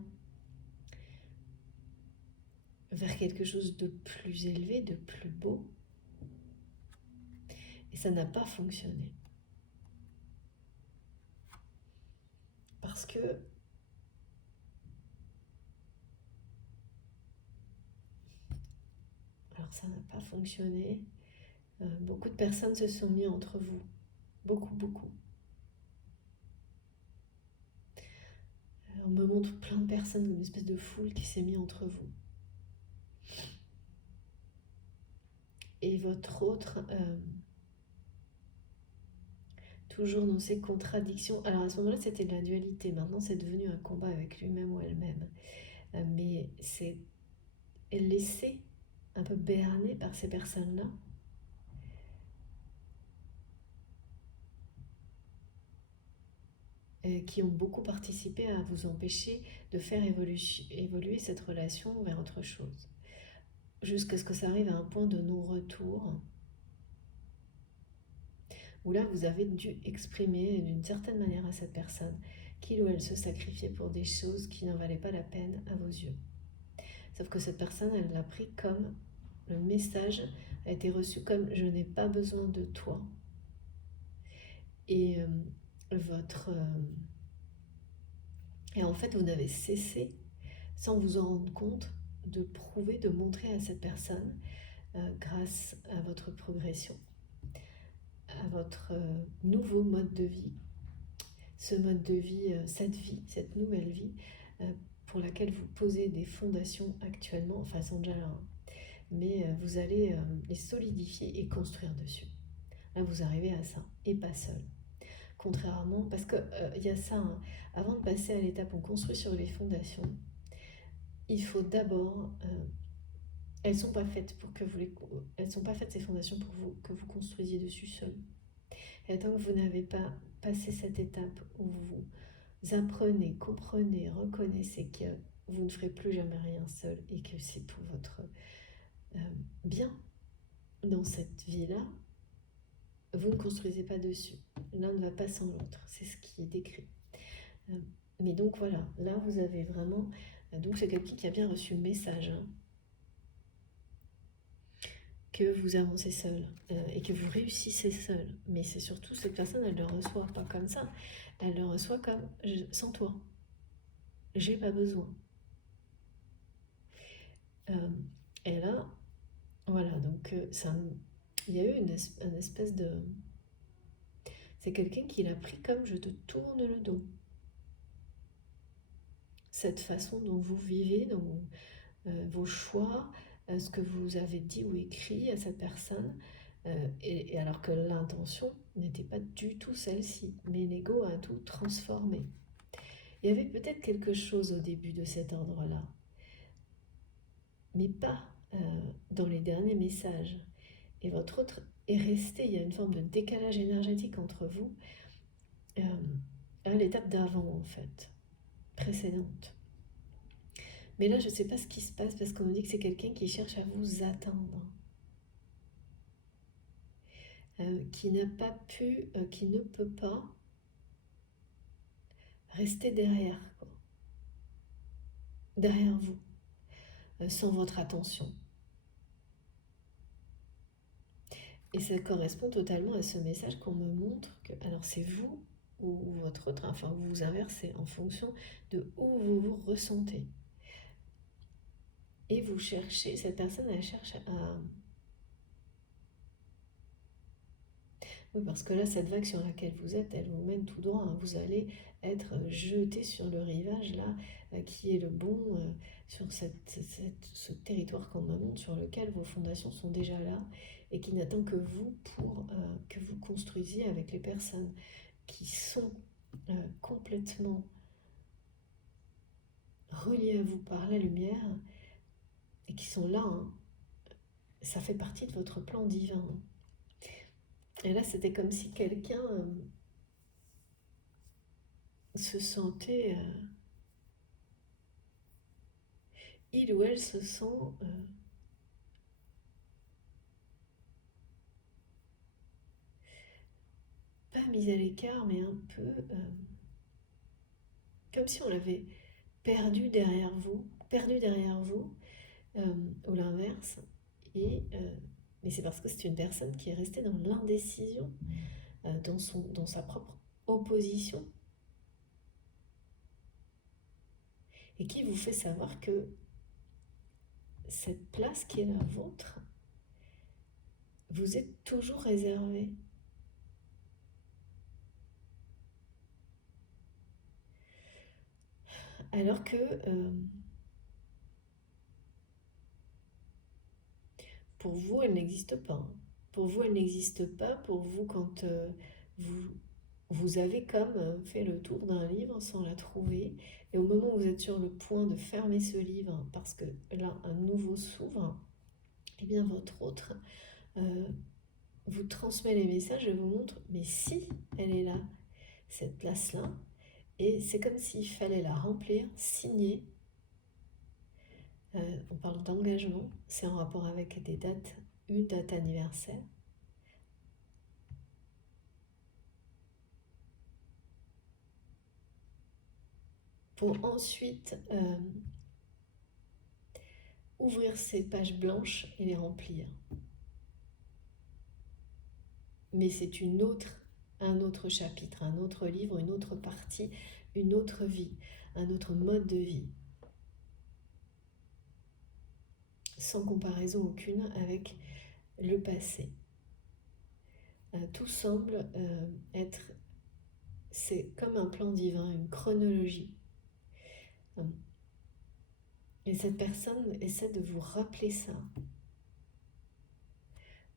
vers quelque chose de plus élevé, de plus beau. Et ça n'a pas fonctionné. Parce que, alors ça n'a pas fonctionné, beaucoup de personnes se sont mis entre vous. Beaucoup, beaucoup. On me montre plein de personnes, une espèce de foule qui s'est mis entre vous. Et votre autre, toujours dans ces contradictions. Alors à ce moment-là, c'était de la dualité. Maintenant, c'est devenu un combat avec lui-même ou elle-même. Mais c'est laissé un peu berné par ces personnes-là. Qui ont beaucoup participé à vous empêcher de faire évoluer cette relation vers autre chose. Jusqu'à ce que ça arrive à un point de non-retour, où là vous avez dû exprimer d'une certaine manière à cette personne qu'il ou elle se sacrifiait pour des choses qui n'en valaient pas la peine à vos yeux. Sauf que cette personne, elle l'a pris comme le message a été reçu comme je n'ai pas besoin de toi. Et et en fait, vous n'avez cessé, sans vous en rendre compte, de prouver, de montrer à cette personne, grâce à votre progression, à votre nouveau mode de vie, ce mode de vie, cette nouvelle vie, pour laquelle vous posez des fondations actuellement, enfin, elles sont déjà là, hein, mais vous allez les solidifier et construire dessus. Là, vous arrivez à ça, et pas seul. Contrairement, parce qu'il y a ça, hein, avant de passer à l'étape où on construit sur les fondations, il faut d'abord... elles sont pas faites pour que elles sont pas faites ces fondations pour que vous construisiez dessus seul. Et tant que vous n'avez pas passé cette étape où vous apprenez, comprenez, reconnaissez que vous ne ferez plus jamais rien seul et que c'est pour votre bien dans cette vie-là, vous ne construisez pas dessus. L'un ne va pas sans l'autre, c'est ce qui est décrit. Mais donc voilà, là vous avez vraiment... Donc c'est quelqu'un qui a bien reçu le message, hein, que vous avancez seul et que vous réussissez seul. Mais c'est surtout cette personne, elle ne le reçoit pas comme ça. Elle le reçoit comme sans toi. J'ai pas besoin. Et là, voilà, donc il y a eu une espèce de... C'est quelqu'un qui l'a pris comme je te tourne le dos. Cette façon dont vous vivez, dont vos choix, ce que vous avez dit ou écrit à cette personne, et alors que l'intention n'était pas du tout celle-ci, mais l'ego a tout transformé. Il y avait peut-être quelque chose au début de cet ordre-là, mais pas dans les derniers messages. Et votre autre est resté, il y a une forme de décalage énergétique entre vous, à l'étape d'avant en fait, précédente. Mais là, je ne sais pas ce qui se passe parce qu'on me dit que c'est quelqu'un qui cherche à vous atteindre. qui n'a pas pu, qui ne peut pas rester derrière, quoi, derrière vous, sans votre attention. Et ça correspond totalement à ce message qu'on me montre que, alors c'est vous ou votre autre, enfin vous vous inversez en fonction de où vous vous ressentez. Et vous cherchez, cette personne elle cherche à... Oui, parce que là, cette vague sur laquelle vous êtes, elle vous mène tout droit, hein. Vous allez être jeté sur le rivage là, qui est le bon, sur ce territoire qu'on me montre, sur lequel vos fondations sont déjà là, et qui n'attend que vous pour que vous construisiez avec les personnes qui sont complètement reliées à vous par la lumière, et qui sont là, hein. Ça fait partie de votre plan divin. Et là, c'était comme si quelqu'un se sentait... il ou elle se sent pas mis à l'écart, mais un peu comme si on l'avait perdu derrière vous, ou l'inverse. Et, mais c'est parce que c'est une personne qui est restée dans l'indécision, dans sa propre opposition, et qui vous fait savoir que cette place qui est la vôtre, vous êtes toujours réservé. Alors que pour vous, elle n'existe pas. Pour vous, elle n'existe pas. Pour vous, quand vous, vous avez comme fait le tour d'un livre sans la trouver, et au moment où vous êtes sur le point de fermer ce livre, parce que là, un nouveau s'ouvre, et bien votre autre euh, vous transmet les messages et vous montre, mais si elle est là, cette place-là, et c'est comme s'il fallait la remplir, signer. On parle d'engagement, c'est en rapport avec des dates, une date anniversaire. Pour ensuite ouvrir ces pages blanches et les remplir. Mais c'est un autre chapitre, un autre livre, une autre partie, une autre vie, un autre mode de vie. Sans comparaison aucune avec le passé. Tout semble être, c'est comme un plan divin, une chronologie. Et cette personne essaie de vous rappeler ça.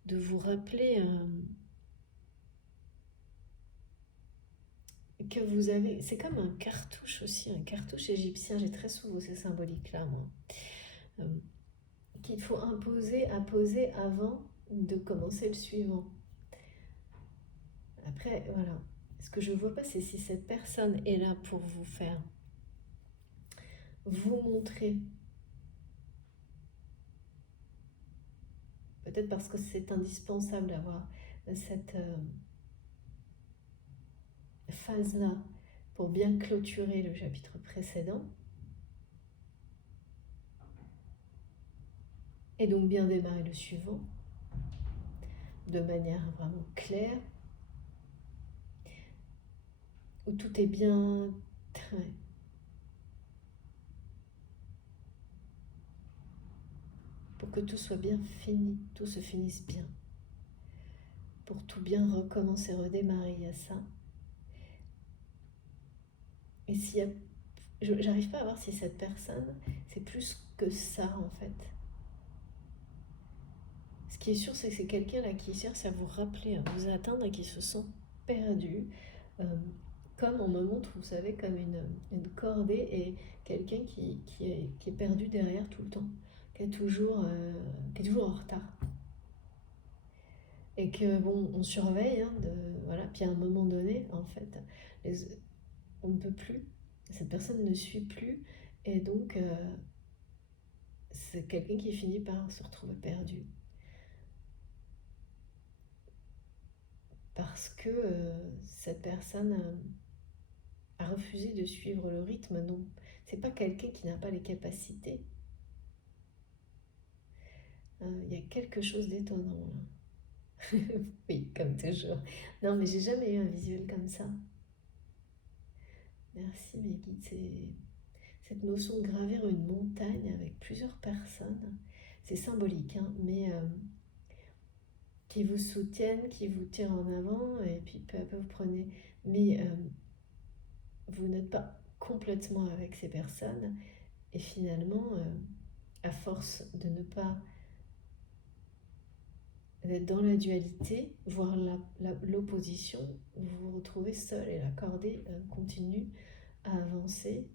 De vous rappeler que vous avez... C'est comme un cartouche aussi, un cartouche égyptien. J'ai très souvent ces symboliques-là, moi. Qu'il faut apposer avant de commencer le suivant. Après, voilà. Ce que je ne vois pas, c'est si cette personne est là pour vous faire, vous montrer. Peut-être parce que c'est indispensable d'avoir cette phase-là pour bien clôturer le chapitre précédent. Et donc bien démarrer le suivant de manière vraiment claire, où tout est bien... Ouais. Pour que tout soit bien fini, tout se finisse bien. Pour tout bien recommencer, redémarrer, il y a ça. Et s'il y a... J'arrive pas à voir si cette personne, c'est plus que ça en fait. Ce qui est sûr, c'est que c'est quelqu'un là qui cherche à vous rappeler, à vous atteindre et qui se sent perdu. Comme on me montre, vous savez, comme une cordée et quelqu'un qui est perdu derrière tout le temps, qui est toujours en retard. Et que bon, on surveille, hein, voilà, puis à un moment donné, en fait, on ne peut plus, cette personne ne suit plus, et donc c'est quelqu'un qui finit par se retrouver perdu. parce que cette personne a refusé de suivre le rythme. Non, c'est pas quelqu'un qui n'a pas les capacités. Il y a quelque chose d'étonnant là. Oui, comme toujours. Non, mais j'ai jamais eu un visuel comme ça. Merci mes guides. C'est cette notion de gravir une montagne avec plusieurs personnes. C'est symbolique, hein, mais qui vous soutiennent, qui vous tirent en avant, et puis peu à peu vous prenez. Mais vous n'êtes pas complètement avec ces personnes, et finalement, à force de ne pas d'être dans la dualité, voire l'opposition, vous vous retrouvez seul et la cordée continue à avancer,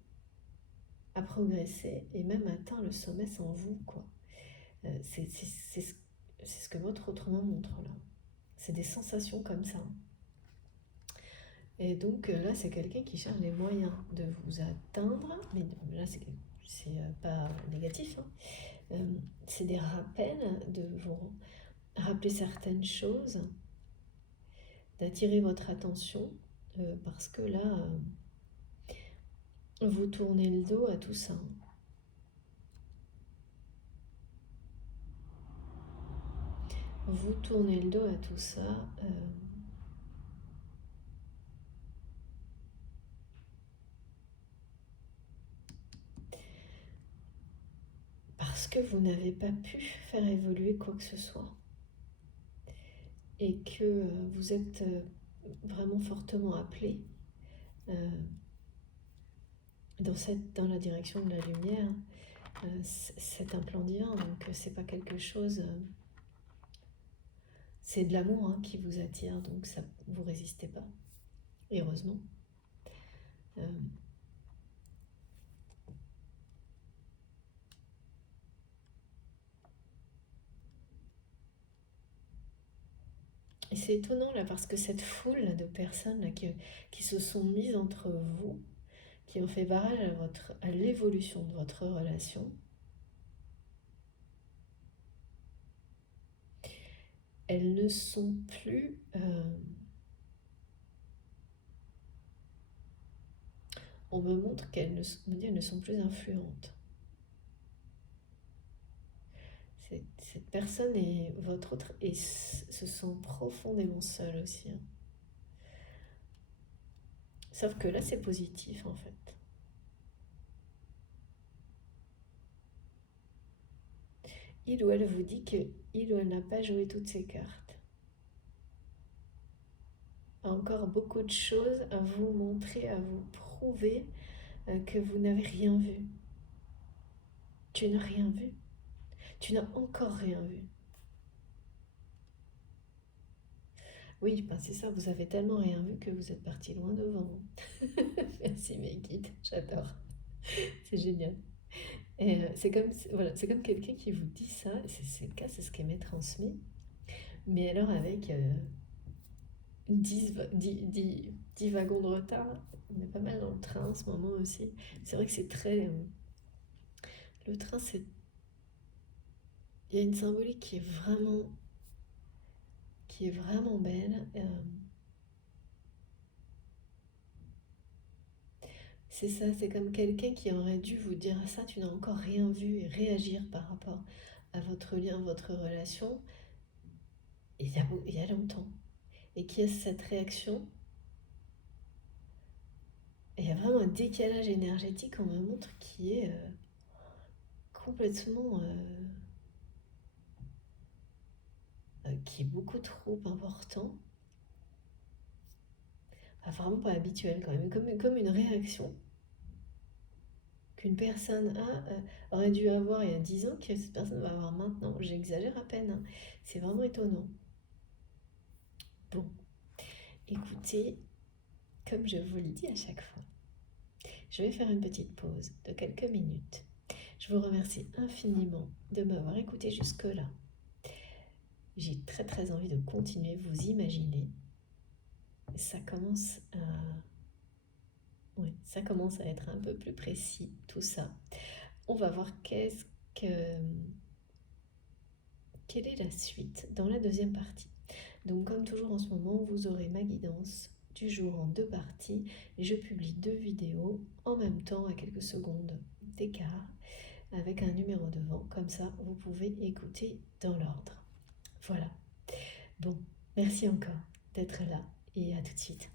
à progresser et même atteint le sommet sans vous, quoi. C'est ce que votre autre main montre là. C'est des sensations comme ça. Et donc là, c'est quelqu'un qui cherche les moyens de vous atteindre, mais là, c'est pas négatif, hein. C'est des rappels de vous rappeler certaines choses, d'attirer votre attention, parce que là, vous tournez le dos à tout ça. Vous tournez le dos à tout ça. Parce que vous n'avez pas pu faire évoluer quoi que ce soit. Et que vous êtes vraiment fortement appelé dans la direction de la lumière. C'est un plan divin, donc c'est pas quelque chose... c'est de l'amour qui vous attire, donc ça, vous résistez pas. Et heureusement. Et c'est étonnant là, parce que cette foule de personnes là, qui se sont mises entre vous, qui ont fait barrage à l'évolution de votre relation, elles ne sont plus... on me montre qu'elles ne sont plus influentes. Cette personne et votre autre et se sent profondément seule aussi. Hein. Sauf que là, c'est positif en fait. Il ou elle vous dit qu'il ou elle n'a pas joué toutes ses cartes. A encore beaucoup de choses à vous montrer, à vous prouver que vous n'avez rien vu. Tu n'as rien vu. Tu n'as encore rien vu. Oui, ben c'est ça, vous avez tellement rien vu que vous êtes parti loin devant. Merci mes guides, j'adore. C'est génial. Et voilà, c'est comme quelqu'un qui vous dit ça, c'est le cas, c'est ce qui m'est transmis. Mais alors avec 10 wagons de retard, on est pas mal dans le train en ce moment aussi. C'est vrai que c'est très... le train, c'est... Il y a une symbolique qui est vraiment belle. C'est ça, c'est comme quelqu'un qui aurait dû vous dire ça, tu n'as encore rien vu, et réagir par rapport à votre lien, votre relation, il y a longtemps. Et qui a cette réaction, et il y a vraiment un décalage énergétique, on me montre, qui est complètement... qui est beaucoup trop important. Enfin, vraiment pas habituel quand même, comme une réaction qu'une personne aurait dû avoir il y a 10 ans, que cette personne va avoir maintenant. J'exagère à peine, hein. C'est vraiment étonnant. Bon, écoutez, comme je vous le dis à chaque fois, je vais faire une petite pause de quelques minutes. Je vous remercie infiniment de m'avoir écouté jusque-là. J'ai très très envie de continuer, vous imaginez. Ça commence à... Oui, ça commence à être un peu plus précis, tout ça. On va voir quelle est la suite dans la deuxième partie. Donc comme toujours en ce moment, vous aurez ma guidance du jour en 2 parties et je publie 2 vidéos en même temps à quelques secondes d'écart avec un numéro devant, comme ça vous pouvez écouter dans l'ordre. Voilà. Bon, merci encore d'être là et à tout de suite.